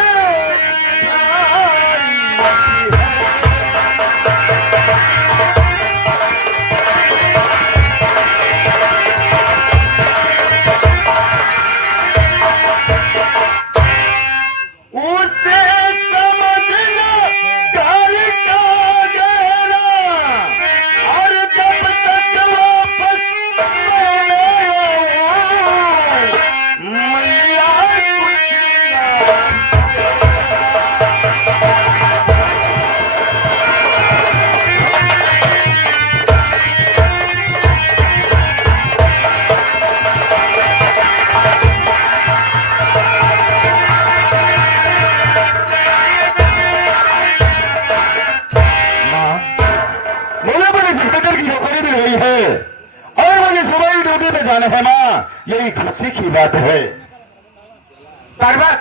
उसे समझना घर का गहना और जब तक वापस मैंने मैया कुछ मुझे बड़ी हॉस्पिटल की नौकरी मिल गई है और मुझे सुबह ही ड्यूटी पे जाना है माँ। यही खुशी की बात है। पर्वत,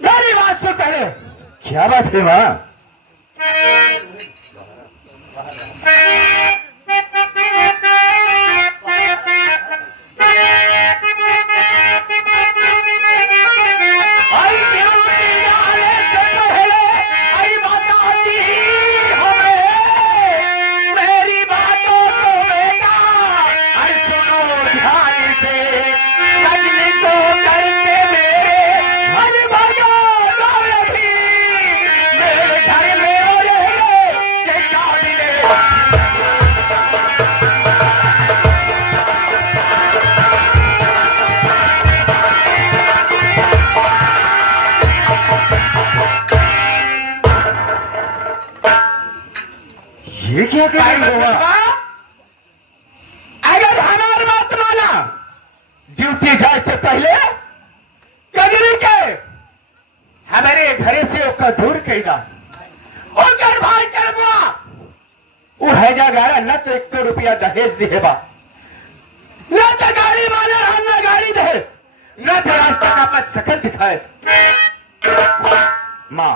मेरी बात सुन पहले। क्या बात है माँ? आई ड्यूटी जाने से पहले आई बताती हमें मेरी बातों को बेटा आई सुनो ध्यान से कजली को करके मेरे हर भगा दो भी मेरे घर में हो रहे के काबिले ये क्या कर रही हो माँ? अगर हमारी बात माना ड्यूटी जाए से पहले कजरी के हमारे घरे से ओका दूर करेगा ओकर भाई करवा वो है जा गाड़ा न तो 100 रुपया दहेज दिहेबा न तो गाड़ी माने हम न गाड़ी दहेज न तो आज तक आपका शकल दिखाए। माँ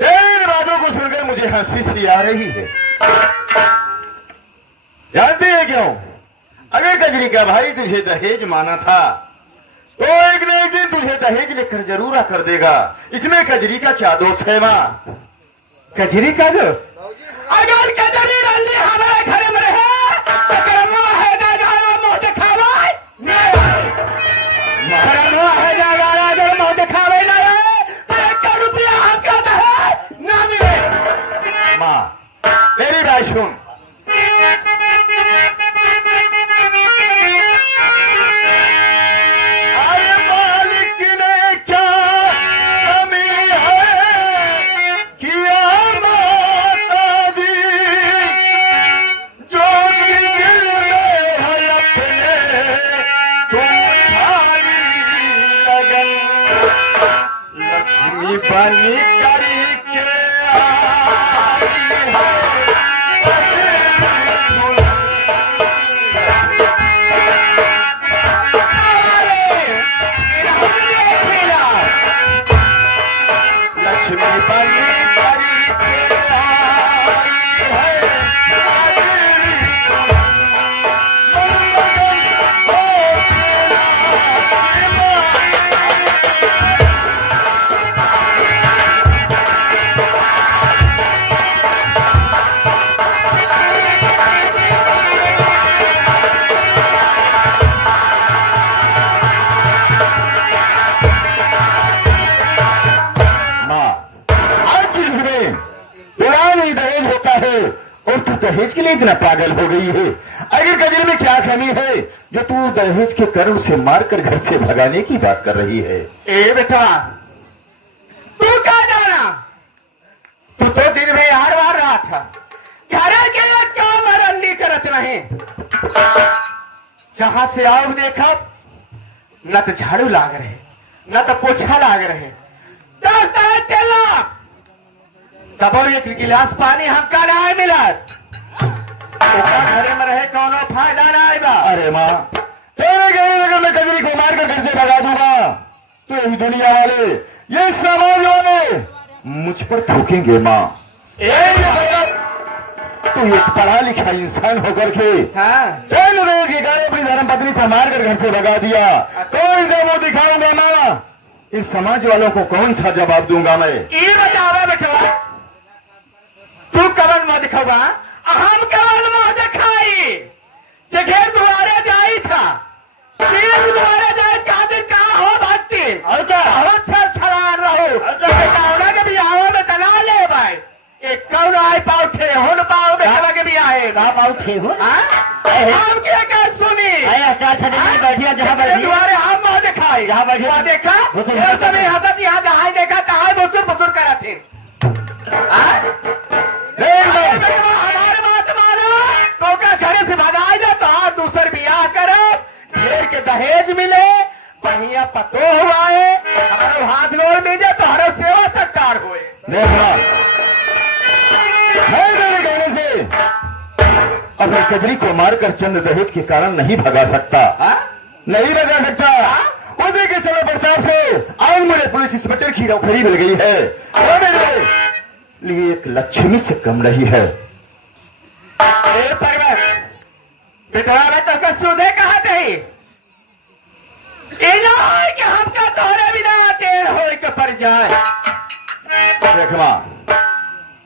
तेरी बातों को सुनकर मुझे हंसी सी आ रही है। जानते हैं क्यों? अगर कजरी का भाई तुझे दहेज माना था तो एक न एक दिन तुझे दहेज लेकर जरूर आकर देगा। इसमें कजरी का क्या दोष है माँ? कजरी का दोष अगर कजरी रंडी हमारे घर में रहे तो करमो है जागाड़ा मुंह दिखावा करमो है जागाड़ा अगर मुंह दिखावे ना तो 1 रुपया हमका दहेज ना मिले। माँ तेरी बात सुन। अरे मालिक ने क्या कमी है किया माता जी जो कि दिल में है अपने तुम्हारी लगन लक्ष्मी बनी करके आई है लक्ष्मी बनी करके आई है और तू दहेज के लिए इतना पागल हो गई है। अगर कजरी में क्या कमी है जो तू दहेज के करुण से मारकर घर से भगाने की बात कर रही है? ए बेटा तू क्या जाना, तू तो दिन में यार मार रहा था, घर के काम रंडी करत नहीं। जहां से आओ देखा न तो झाड़ू लाग रहे, न तो पोछा लाग रहे। 10 दिन चला तब एक गिलास पानी हमका नहीं मिला। घरे में रहे कोनो फायदा नहीं बा। अरे माँ, तेरे गए अगर मैं कजरी को मारकर घर से भगा दूंगा तो यही दुनिया वाले, ये समाज वाले मुझ पर थूकेंगे माँ। तू एक पढ़ा लिखा इंसान होकर के चैन रोज के कारण अपनी धर्म पत्नी को मारकर घर से भगा दिया, कौन सा मुंह दिखाऊंगा माँ? इस समाज वालों को कौन सा जवाब दूंगा मैं? ये बतावा बेटा, तू कवन मुंह दिखावा? हम कवन मुंह दिखाई? जगह द्वारे जाई था, तीन द्वारे जाए कादिर का हो भक्ति और क्या हो छलछलान रहो। बेटा के भी आओ में तना ले भाई, एक कौन आए पाव थे हुन पाव बेटा के भी आए ना पाव थे हो। हम क्या सुनी अच्छा बैठिया जहाँ बैठी द्वारे हम मुंह दिखाई, जहाँ बैठिया देखा सभी हंसत यहाँ जहाँ देखा तहाँ बसुर बसुर करा थे। हमारे बात मानो तो का घरे से भगाई जा तो हाँ दूसर बियाह करो, ढेर के दहेज मिले, बढ़िया पतो हुआ है, हमारे हाथ जोड़ दीजिए तो हमारे सेवा सत्कार हुए। देखना मैं मेरे कहने से अपनी कजरी को मारकर चंद दहेज के कारण नहीं भगा सकता, नहीं भगा सकता। उसी के चलो प्रताप से आज मुझे पुलिस इंस्पेक्टर की नौकरी मिल गई है और मेरे लिए एक लक्ष्मी से कम नहीं है। बेटा तो सुधे कहा थे कि हमका तोहरे बिना देर हो पर जाए। देख मां,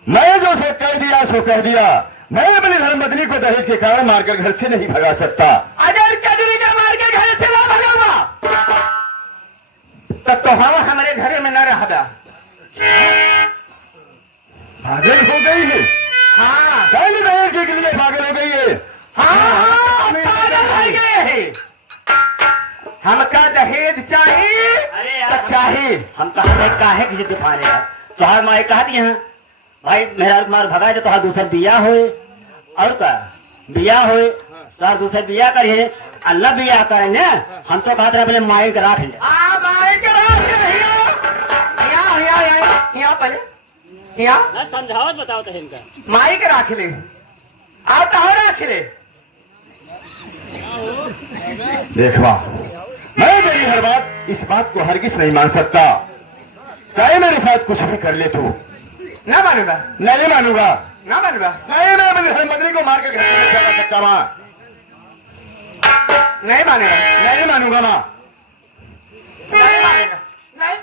मैं जो सो कह दिया सो कह दिया। मैं अपनी धर्मपत्नी को दहेज के कारण मारकर घर से नहीं भगा सकता। अगर कजरी का मार के घर से ना भगाऊंगा तब तो हम हमारे घर में न रहगा। पागल हो गई है? हाँ पहले दहेज के लिए पागल हो गई है। हाँ पागल हो गए हैं। हमका दहेज चाहिए। अरे यार चाहिए हम कहा काहे किसी दिखा रहे हैं? तुहार माए कहा दिया भाई मेरा मार भगाए तो तुहार दूसर बिया हो और का बिया हो तुहार दूसर बिया करिए अल्लाह बिया करे ना। हम तो कहते रहे अपने माई के राख ले। यहाँ पहले यहाँ समझावत बताओ तो इनका माई के राख ले आप तो राख ले। देख मां, मैं तेरी हर बात इस बात को हरगिज नहीं मान सकता, चाहे मेरे साथ कुछ भी कर ले तू। ना मानूंगा, नहीं मानूंगा, ना मानूंगा। नहीं मैं अपनी धर्मपत्नी को मारकर घर से नहीं भगा सकता मां। नहीं मानेगा, नहीं मानूंगा मां, नहीं मानेगा, नहीं।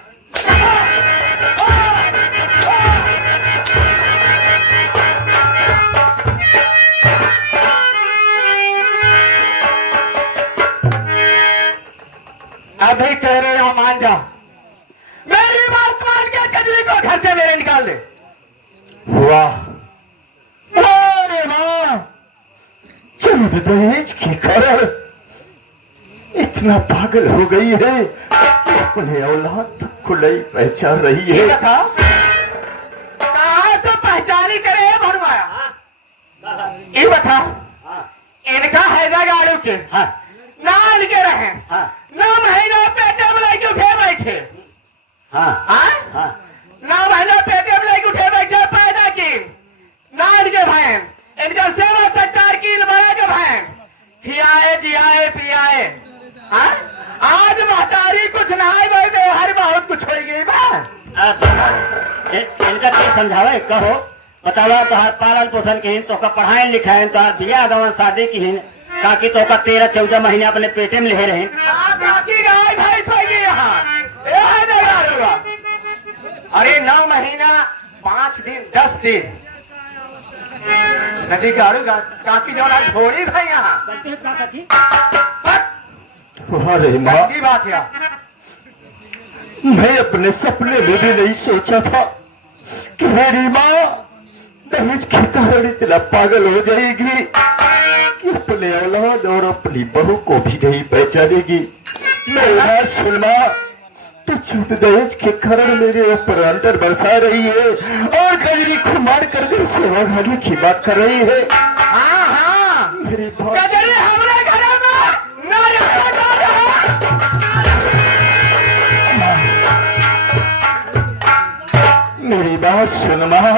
अभी कह रहे हो मान जाओ, मेरी बात मान के कजरी को घर से मेरे निकाल दे। वाह अरे मां, चंद दहेज की खबर इतना पागल हो गई है कि अपने औलाद तक को नहीं पहचान रही है। कहाँ से पहचानी करे बनवाया? ये बता इनका हैदा गाड़ू के नाल के रहे 9 महीना पेटे में लेके उठे बैठे। हाँ 9 महीना पेटे में लेके उठे बैठे पैदा की नाल के बहन, इनका सेवा सत्कार की बड़ा के बहन, खियाए जियाए पियाए। आज महतारी कुछ नहाए गए हर बहुत कुछ हो गई इनका क्या समझावे कहो बतावा तुहार पालन पोषण की तो का पढ़ाई लिखाए तुहार बिया गवन शादी की ताकि तो का 13-14 महीने अपने पेटे में ले रहे। गाय भैंस होगी यहाँ। अरे 9 महीना 5 दिन 10 दिन नदी गाड़ू काकी जो थोड़ी भाई यहाँ। अरे मां, की बात है, मैं अपने सपने में भी नहीं सोचा था कि मेरी माँ दहेज के कारण इतना पागल हो जाएगी कि अपने औलाद और अपनी बहू को भी नहीं पहचानेगी। मेरा सुलमा तो छूट दहेज के कारण मेरे ऊपर अंतर बरसा रही है और कजरी को मार कर मेरे सेवा भागी की बात कर रही है। हाँ मेरी बात हमारे घर में माँ सुन माँ,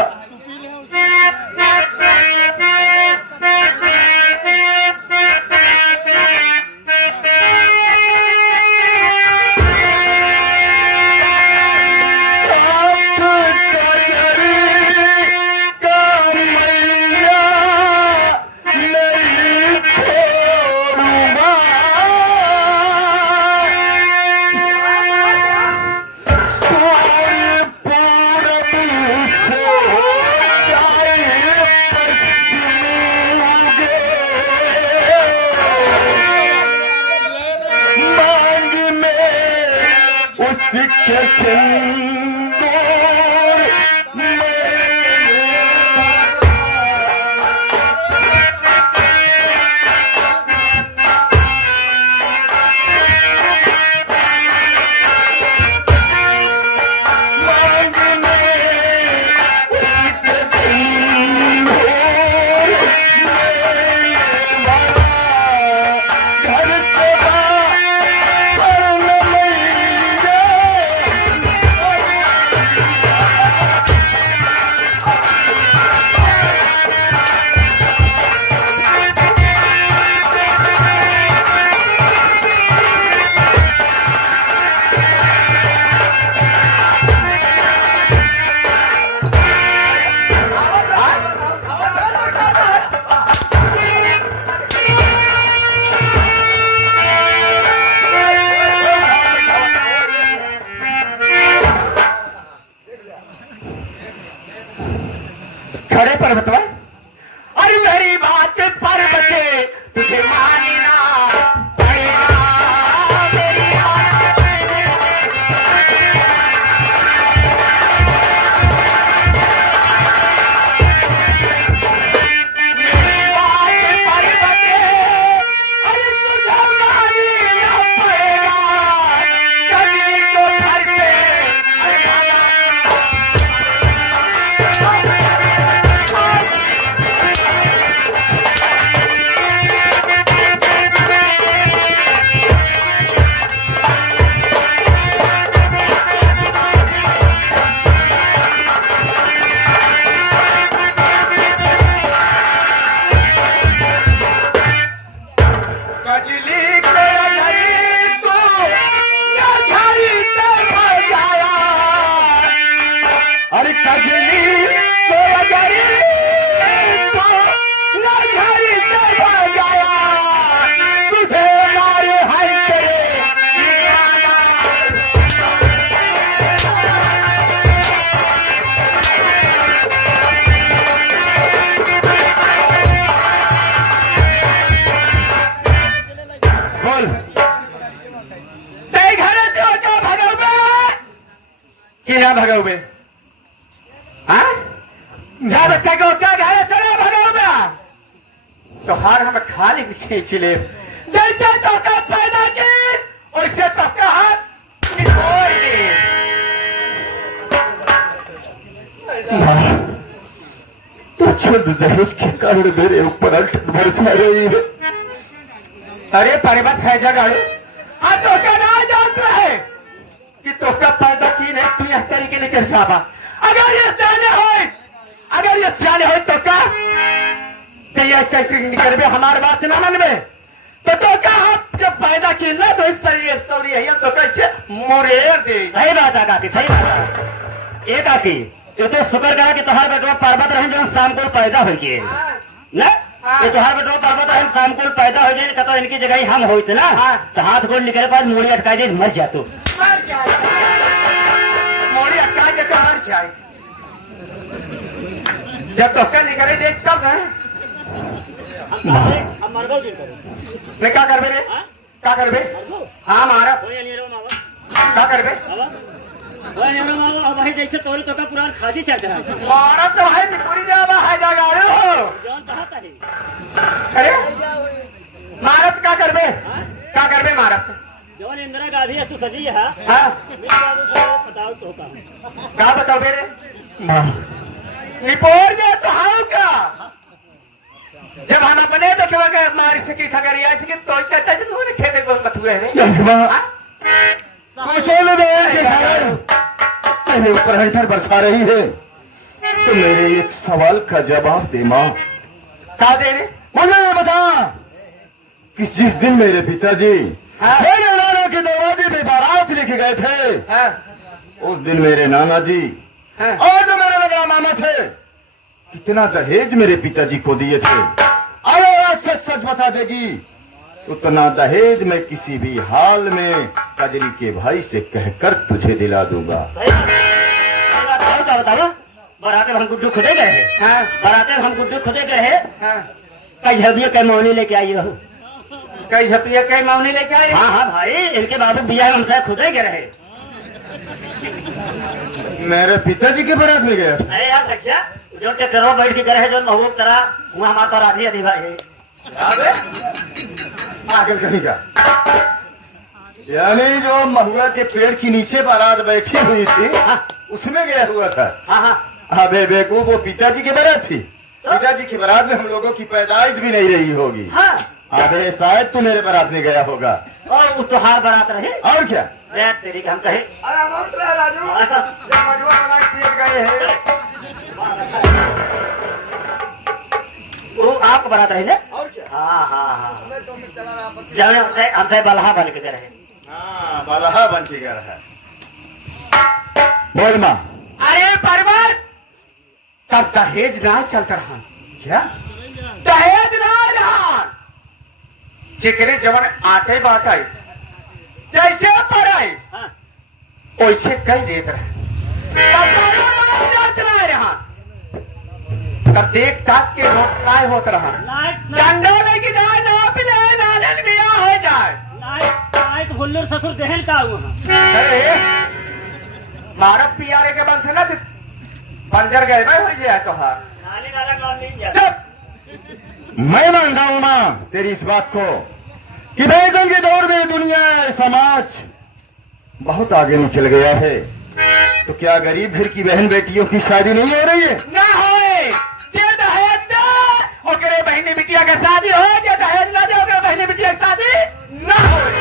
उसके सिंदूर खड़े पर्वतवा, अरे मेरी बात पर्वते तुझे मानना पड़ेगा, मेरी बात पर्वते, अरे तुझे मानना पड़ेगा, कभी तो घर से भगाओगे? हाँ? जा बच्चा को क्या घर चला भगाओगे? तो हार हम खाली खींच ले, जैसे तो का पैदा की वैसे तो का हाथ निकोल ले। तो छुद दहेज के कारण मेरे ऊपर अल्ट बरसा रही है। अरे पर्वत है जगाड़ू, हाँ तो क्या ना जानता है कि तो का पैदा की नहीं तू इस तरीके ने कर साबा। अगर ये सियाने हो तो क्या कैसे निकल में हमारे बात ना मन में तो क्या आप जब पैदा की ना तो इस शरीर सौरी है तो कैसे मुरेर दे। सही बात है काकी, सही बात है। ये काकी ये तो शुक्र करा कि तुम्हारे बेटो पर्वत रहे जो शाम को पैदा हो गए ना, ये तुम्हारे बेटो पर्वत रहे शाम को पैदा हो गए तो इनकी जगह ही हम होते ना तो हाथ गोड़ निकले बाद मूड़ी अटका दे मर जातो। मोड़ी अटका दे तो मर जाए। जब तो क्या निकले देख तब है मैं क्या कर रे क्या कर हाँ मारा क्या कर भाई जैसे तोरी तो का पुरान खाजी चर्चा है मारा तो भाई पूरी जगह है जगह जान कहाता है। अरे मारत क्या कर मारत जवान इंदिरा गांधी है तू सजी है हाँ बताओ तो का क्या बताओ मेरे निपोर गया तो हाँ का जब हम अपने तो क्या मार सकी था करिया सकी तो कहता है तूने खेते को बथुए है ऊपर हंटर बरसा रही है तो मेरे एक सवाल का जवाब दे माँ। क्या दे रहे? मुझे ये बता कि जिस दिन मेरे पिताजी हाँ। मेरे नाना के दरवाजे पे बारात लेके गए थे, हाँ, उस दिन मेरे नाना जी हाँ। और जो मेरे बड़ा मामा थे, कितना दहेज मेरे पिताजी को दिए थे। अगर आज सच सच बता देगी, उतना दहेज मैं किसी भी हाल में कजरी के भाई से कहकर तुझे दिला दूंगा। सही बात है, क्या बताओ? बराते में हम गुड्डू खुदे गए हैं। हाँ, बराते में हम गुड्डू खुदे गए हैं। हाँ। कई झबिया कई मौनी लेके आई हो। कई झपिया कई मौनी लेके आए? हाँ हाँ भाई, इनके बाबू बिया हमसे खुदे गए रहे। मेरे पिताजी के बारात में गया। अरे यार सच्चा, जो चक्करों बैठ के गए हैं, जो महबूब तरह वहाँ हमारा तो राधी आधी भाई है। आगे कहीं का, यानी जो महुआ के पेड़ के नीचे बारात बैठी हुई थी, हाँ उसमें गया हुआ था। हाँ हाँ। अबे बेवकूफ, वो पिताजी की बारात थी। पिताजी की बारात में हम लोगों की पैदाइश भी नहीं रही होगी। हाँ। अबे शायद तू मेरे बारात में गया होगा। और वो त्योहार बारात रहे। और क्या? रे तेरी हम कहे। अरे हम उतरा राजू, जब मजबूर बना के पीट गए हैं। वो आप बारात रहे थे? और क्या? हाँ हाँ हाँ। मैं तो मैं चला रहा था। जब हमसे बल्हा बन के गए रहे। हाँ, बलहा बन के गया है। बोल माँ। अरे पर्वत, तब दहेज ना चलता रहा। क्या? दहेज ना रहा। चिकने जवन आटे बाटे, जैसे पढ़ाई हाँ। वैसे कई देत रहे। चला रहा, तब देख ताक के रोकताय होत रहा। डंडा लेके जाए ना पिलाए, नालन बिया हो जाए। नायक हुल्लुर ससुर दहन का हुआ। अरे मारा पियारे के बल से ना पंजर गए भाई हो जाए तोहार। नानी नाना काम नहीं किया। चुप। मैं मान रहा हूँ माँ तेरी इस बात को कि बैजन के दौर में दुनिया समाज बहुत आगे निकल गया है। तो क्या गरीब घर की बहन बेटियों की शादी नहीं हो रही है? ना होए, जे दहेज दे ओकरे बहनी बिटिया के शादी हो, जे दहेज ना दे ओकरे बहनी बिटिया के शादी ना होए।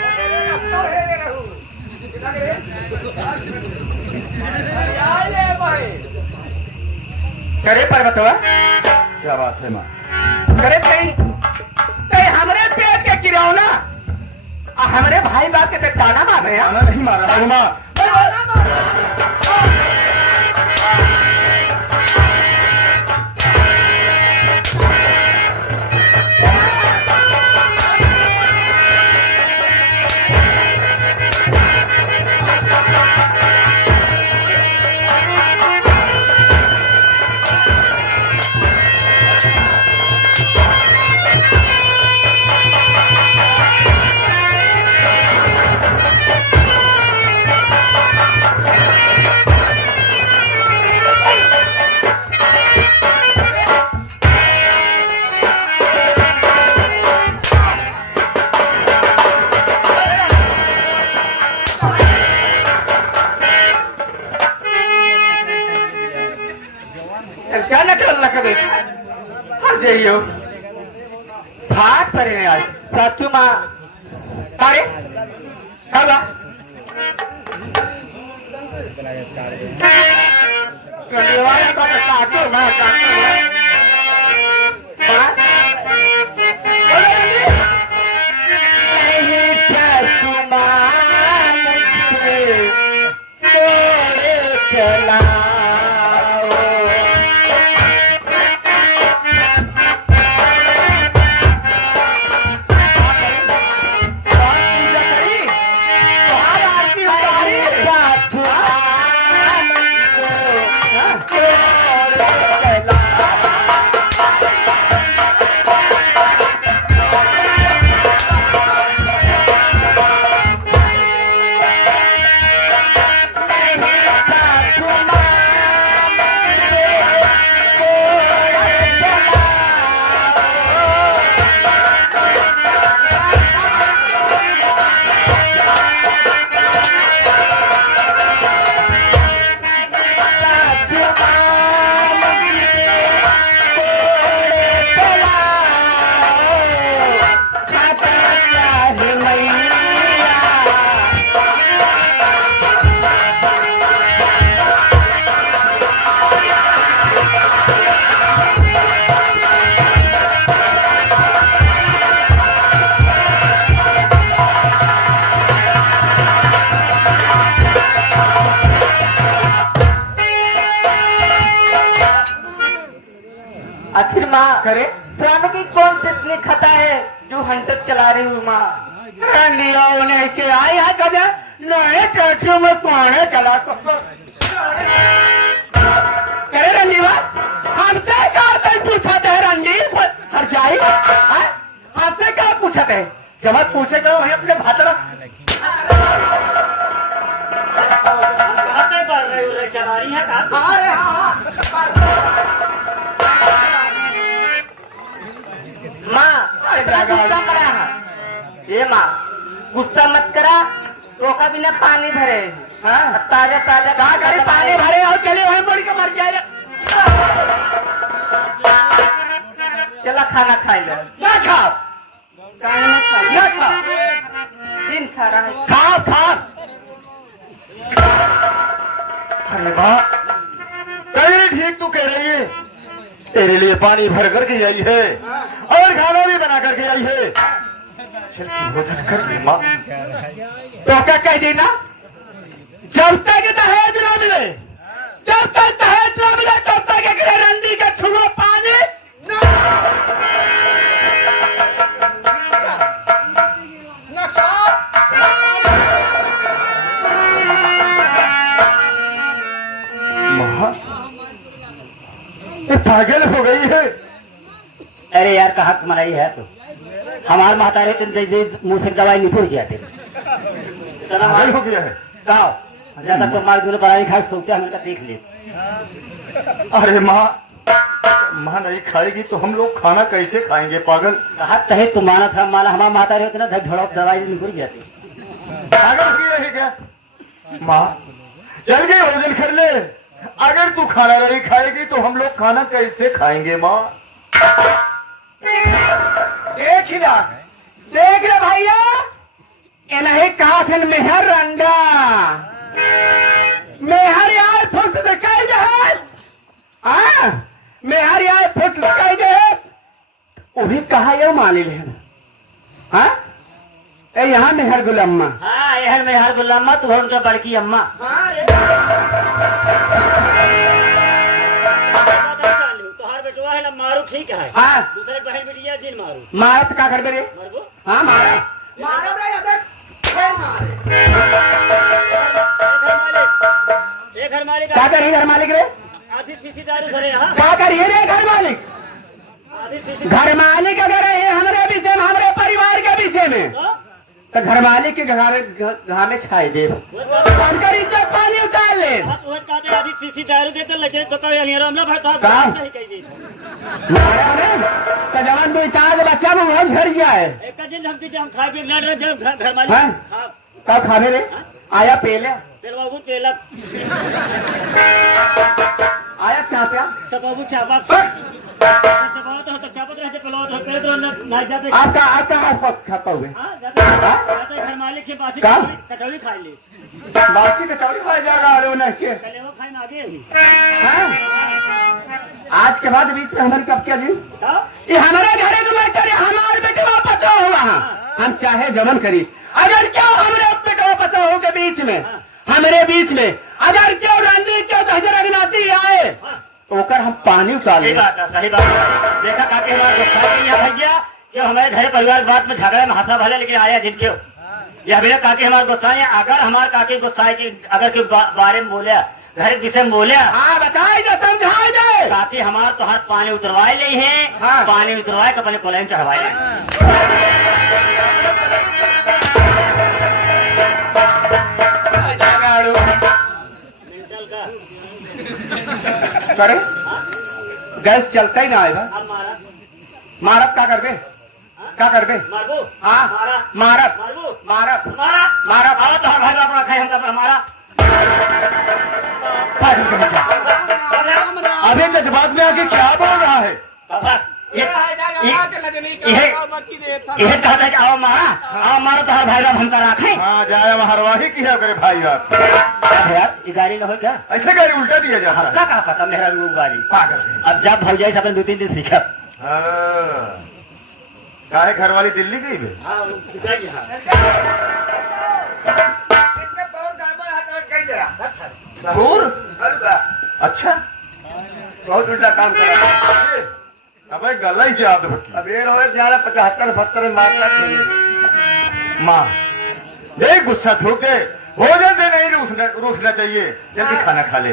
सवेरे रास्ता हेरे रहू। करे पर्वतवा, क्या बात है माँ? करे तई हमरे पेट के गिरौना आ हमरे भाई बाप के ताना मारे हैं। खाना नहीं मार रहा हूँ माँ। ताना मारे। क्या नकल लकबे हर जइयो फाट परे आज साचू मां तारे काला गंदेवाला का काटो ना बात बोले नहीं साचू मां मुझे चला करे? स्वामी जी कौन कितनी खता है जो हंटर चला रही हूँ माँ? रंडिया उन्हें के आई है कदे नए टैक्सी में कौने चला करे रंडीवा हमसे क्या तक पूछा थे रंडी सर जाई हमसे क्या पूछा थे जब पूछे करो है अपने भातरा कहाँ तक बढ़ रहे हो रे चलारी है का अरे हाँ माँ गुस्सा करा ये माँ गुस्सा मत करा तो का बिना पानी भरे ताजा ताजा क्या करे पानी भरे और चले वहीं पड़ के मर जाए चला खाना खाई लो ना खा काहे ना खाई ना खा दिन खा रहा है खा खा अरे वाह कहीं ठीक तू कह रही है, तेरे लिए पानी भर करके आई है और खाना भी बना करके आई है। चल की भोजन कर ले माँ। तो क्या कह दी ना जब तक दहेज न मिले जब तक दहेज न मिले तब तक एक रंडी का छुआ पानी माँ ये पागल हो गई है। अरे यार कहा तुम्हारी है तो हमारे महतारे मुंह से दवाई निपुर जाते पागल हो गया है। ज्यादा तो मार दूर पढ़ाई खास सोचते हम इनका देख ले। अरे माँ माँ नहीं खाएगी तो हम लोग खाना कैसे खाएंगे पागल? कहा तहे तुम माना था माना हमारा महतारे होते ना धड़क दवाई निपुर जाती। पागल हो गया है क्या? माँ चल गए भोजन कर ले। अगर तू खाना नहीं खाएगी तो हम लोग खाना कैसे खाएंगे माँ? देख ले भैया ये नहीं काफिल मेहर रंडा मेहर यार फुस दिखाई जहाज मेहर यार फुस दिखाई जहाज वो भी कहा ये मानी ले हाँ ए यहाँ मेहर गुलम्मा हाँ यह मेहर गुलामा तू है उनका बड़की अम्मा। तोहार बेटुआ है ना मारू ठीक है हाँ दूसरे बहन बेटिया जिन मारू मारा तो क्या कर दे रे मरबो हाँ मारा मारा रे अबे एक घर मालिक क्या कर रही घर मालिक रे आधी सीसी दारू धरे यहाँ क्या करिए रे घर मालिक आधी सीसी घर मालिक अगर है हमारे विषय में हमारे परिवार के विषय में तो घर मालिक के घर में छाई दे उनका इज्जत पानी उतार ले आधी सीसी दारू देते लगे तो कभी हमला भाई तो कहाँ? सही कह दी मारा रे तो जवान दो इतार बच्चा में वो झड़ जाए एक दिन हम खा पी लड़ रहे जब घर मालिक हाँ? खा कब खाने रे आया पहले तेलबाबू पेला आया क्या क्या चपाबू चापा चपाओ तो चापत रहते पेलो तो पेले तो ना जाते आपका खाता हुए हां जाते घर मालिक के पास कहाँ? कचौड़ी खा ली बासी कचौड़ी खा जाएगा अरे उन्हें के कले वो खाने आगे ही हाँ? आज के बाद बीच में हमारी कब क्या जी का ये हमारे घरे जो मैं करे हमारे बेटे का पता हुआ हम चाहे जमन करी अगर क्यों हमारे बेटे पता हो के बीच में हमारे बीच में अगर क्यों रंडी क्यों दहजर अगनाती आए तो कर हम पानी उतार सही ले बात है सही बात है। देखा काके हमारा गुस्सा यहाँ भैया कि हमारे घर परिवार के बात में झगड़े में हंसा भले लेकिन आया जिनके यह भैया काके हमारा गुस्सा है अगर हमारे काके गुस्सा है कि अगर कोई बारे में बोलिया घर विषय में बोलिया हाँ बताए जो समझाए जाए काके हमारे तो हाथ पानी उतरवाए ले हैं हाँ। पानी उतरवाए के अपने कोलेन चढ़वाए ले मेंटल का करे गैस चलता ही ना आएगा अब मारा मारब क्या करबे क्या करबे मारबो हाँ मारा मारब मारबो मारब मारा मारब अब तो हर भाई अपना खाए हम तो मारा अभी जज्बात में आके क्या बोल रहा है? यह कहता है कि आओ मारो तो हर भाई राम हमका राखे हाँ जाए हरवाही की है करे भाई आप यार ये गाड़ी न हो क्या ऐसे गाड़ी उल्टा दिया जा क्या कहा पता मेरा लोग गाड़ी पागल अब जब भाई जाए अपन 2-3 दिन सीखा काहे घर वाली दिल्ली गई बे? हाँ दिखाइए हाँ सहूर अच्छा बहुत उल्टा काम कर अबे गला ही याद बकी अब ये रोए जाना 75-70 मारना चाहिए। माँ नहीं गुस्सा थोके भोजन से नहीं रूठना चाहिए। जल्दी खाना खा ले।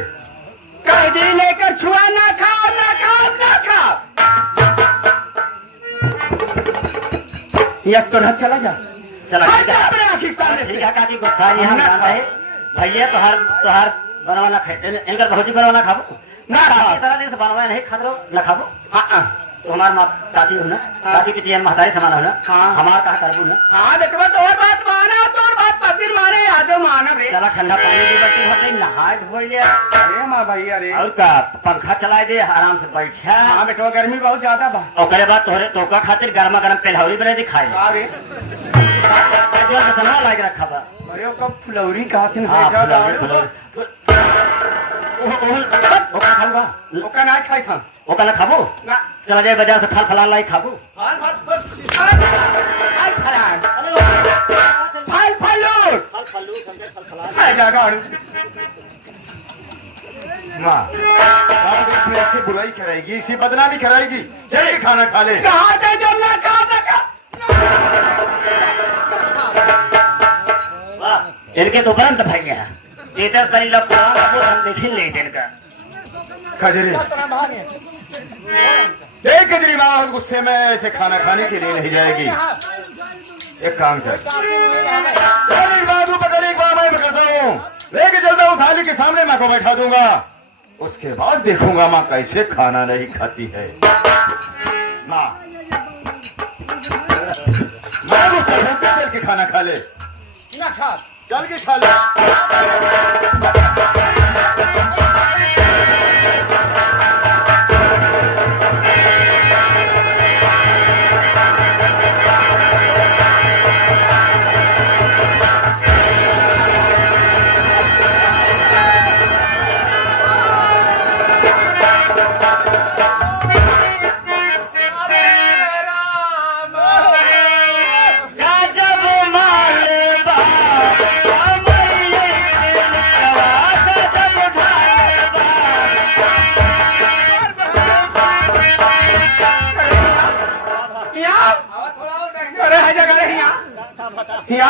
कहीं लेकर छुआ ना खाओ ना खाओ ना खाओ। यस तो ना चला जा। चला हट जा अपने आँखी सामने से। ठीक है काजी गुस्सा नहीं हम जान रहे भैया तोहार बनवाना खाए इनका भौजी बनवाना खाबो ना खाओ। तरह दिन से बनवाए नहीं खा लो ना खाबो। हाँ तो हमार माँ काकी हो ना काकी की तियन महतारी समान हो ना हाँ। हमार कहा करबू ना हाँ देखो तो और बात माना तो और बात पति माने यादो माना रे। चला ठंडा पानी दी बच्ची भर दे नहाए धोई ले अरे माँ भाई अरे और का पंखा चलाए दे आराम से बैठा हाँ बेटो गर्मी बहुत ज्यादा बा। ओकरे बाद तोहरे तोका खातिर गर्मा गर्म पेलहौरी बने दिखाए अरे जो समा लाग रखा बा अरे वो फुलौरी कहा थी हां ओका खाऊंगा ओका ना खाई था ओका ना खाबो ना चला जाए बाजार से फल फलान लाई खाबो फल फलूट जा गाड़ी माँ और इसमें ऐसे बुराई कराएगी इसी बदनामी कराएगी। जल्दी खाना खा ले। कहा थे जब ना कहा वाह इनके तो बरंत भाई है इधर करी लोग पुराना वो हम देख ले इनका खजरी देख कजरी माँ गुस्से में ऐसे खाना खाने के लिए नहीं जाएगी। एक काम कर चल एक बाबू पकड़ एक बार मैं पकड़ता हूँ लेके चलता हूँ थाली के सामने माँ को बैठा दूंगा। उसके बाद देखूंगा माँ कैसे खाना नहीं खाती है। माँ मैं गुस्सा से चल के खाना खा ले। चल के खा ले। हिया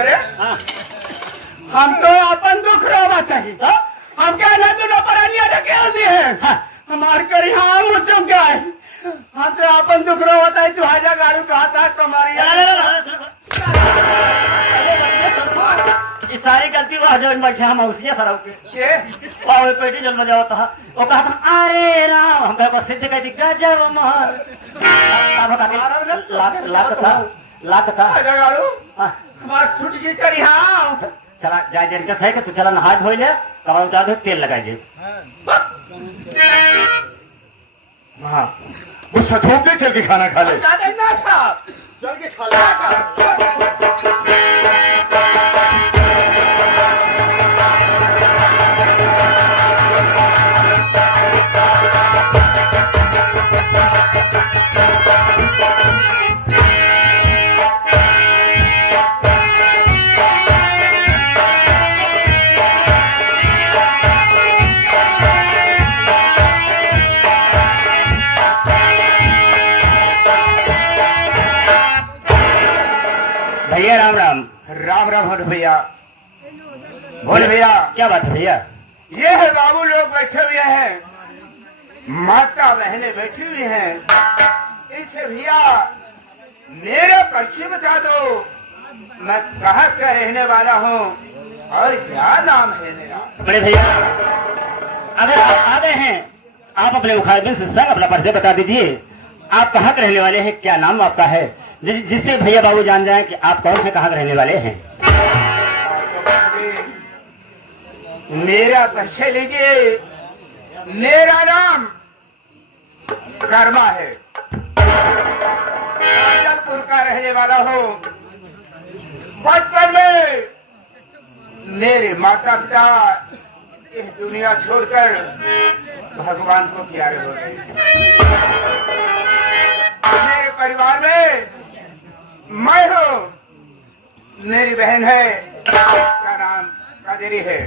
अरे हम तो अपन दुख रोवा चाहिए हम क्या ना तो परानिया रखे होती है हमारे कर यहाँ मुझ चुका है हम तो अपन दुख रोवा था तू हाजा गाड़ू कहा था तुम्हारी ये सारी गलती वो जो बैठे हम उसी सराव के पावे पेटी जल बजाओ था वो कहा था अरे राम हम को सिद्ध कह दी गजब मार लाख था हाजा गाड़ू हमारे छुटकी कर यहाँ चला जाए दिन का है कि तू चला नहा धोई ले कमाऊ उतार दो तेल लगाई जे हाँ गुस्सा थोक दे चल के खाना खा ले। ज्यादा ना खा चल के खा ले। भैया राम राम राम राम हो भैया बोले भैया क्या बात है भैया ये है बाबू लोग बैठे हुए हैं माता बहनें बैठी हुई हैं इसे भैया मेरा परिचय बता दो मैं कहाँ का रहने वाला हूँ और क्या नाम है मेरा। बड़े भैया अगर आप आ गए हैं आप अपने मुखातिब से संग अपना परिचय बता दीजिए। आप कहाँ के रहने वाले हैं क्या नाम आपका है जिससे भैया बाबू जान जाएं कि आप कौन है कहाँ के रहने वाले हैं। मेरा परिचय लीजिए मेरा नाम कर्मा है जलपुर का रहने वाला हूँ। बचपन में मेरे माता पिता इस दुनिया छोड़कर भगवान को प्यारे हो गए। मेरे परिवार में मैं हूँ मेरी बहन है उसका नाम कादेरी है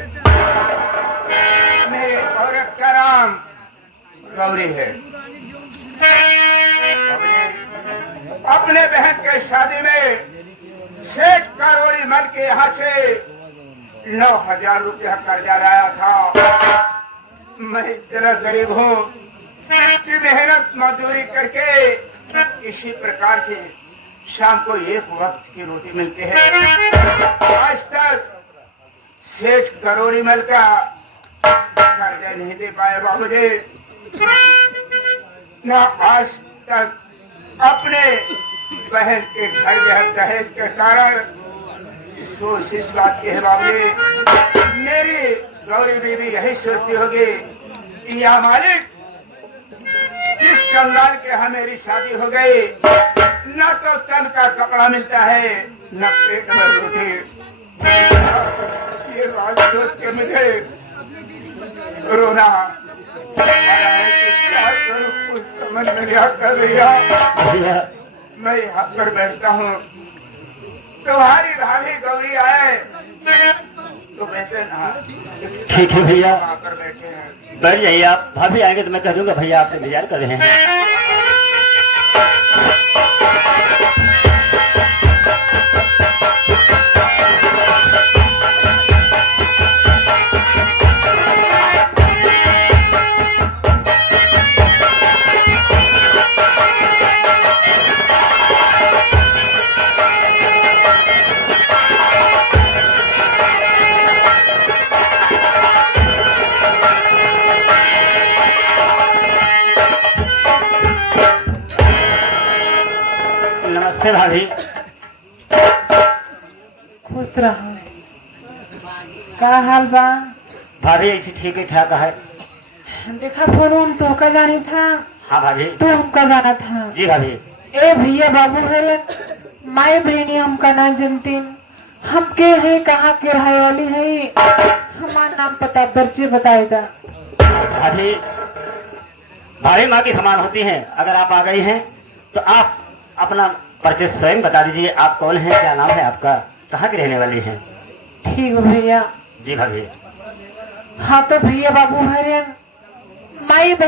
मेरे औरत का नाम गौरी है। अपने बहन के शादी में सेठ करोड़ी मल के यहाँ से 9,000 रुपया कर्जा लाया था। मैं इतना गरीब हूँ कि मेहनत मजदूरी करके इसी प्रकार से शाम को एक वक्त की रोटी मिलती है। आज तक सेठ करोड़ी मल का कर्जा नहीं दे पाए बाबूजी। ना आज तक अपने बहन के घर में दहेज के कारण सोच इस बात की है बाबूजी, मेरी गौरी बीबी यही सोचती होगी कि या मालिक किस कंगाल के यहाँ मेरी शादी हो गई, न तो तन का कपड़ा मिलता है न पेट में रोटी। ये बात सोच के मुझे रोना आ रहा है कि क्या करूं, कुछ समझ में नहीं आता भैया। भैया मैं यहाँ पर बैठता हूँ, तुम्हारी भाभी गौरी आए तो बैठे ना, ठीक है भैया, आकर बैठे हैं। बैठ जाइए आप। भाभी आएंगे तो मैं कह दूंगा भैया आपसे इंतजार कर रहे हैं। नमस्ते भाभी। खुश रहो। का हाल बा? भाभी ऐसी ठीक ही ठाक है। देखा फोन तो का जानी था, हाँ भाभी। तो हमका जाना था। जी भाभी। ए भैया बाबू है, माई बहनी हमका ना जानती, हम के है, कहाँ के रहे वाली है, हमारा नाम पता परिचय बताए था। भाभी भाभी माँ की समान होती हैं। अगर आप आ गई हैं तो आप अपना परिचय स्वयं बता दीजिए। आप कौन हैं, क्या नाम है आपका, कहाँ की रहने वाली हैं? ठीक है भैया। जी भाभी। हाँ तो भैया बाबू है, माई बहनी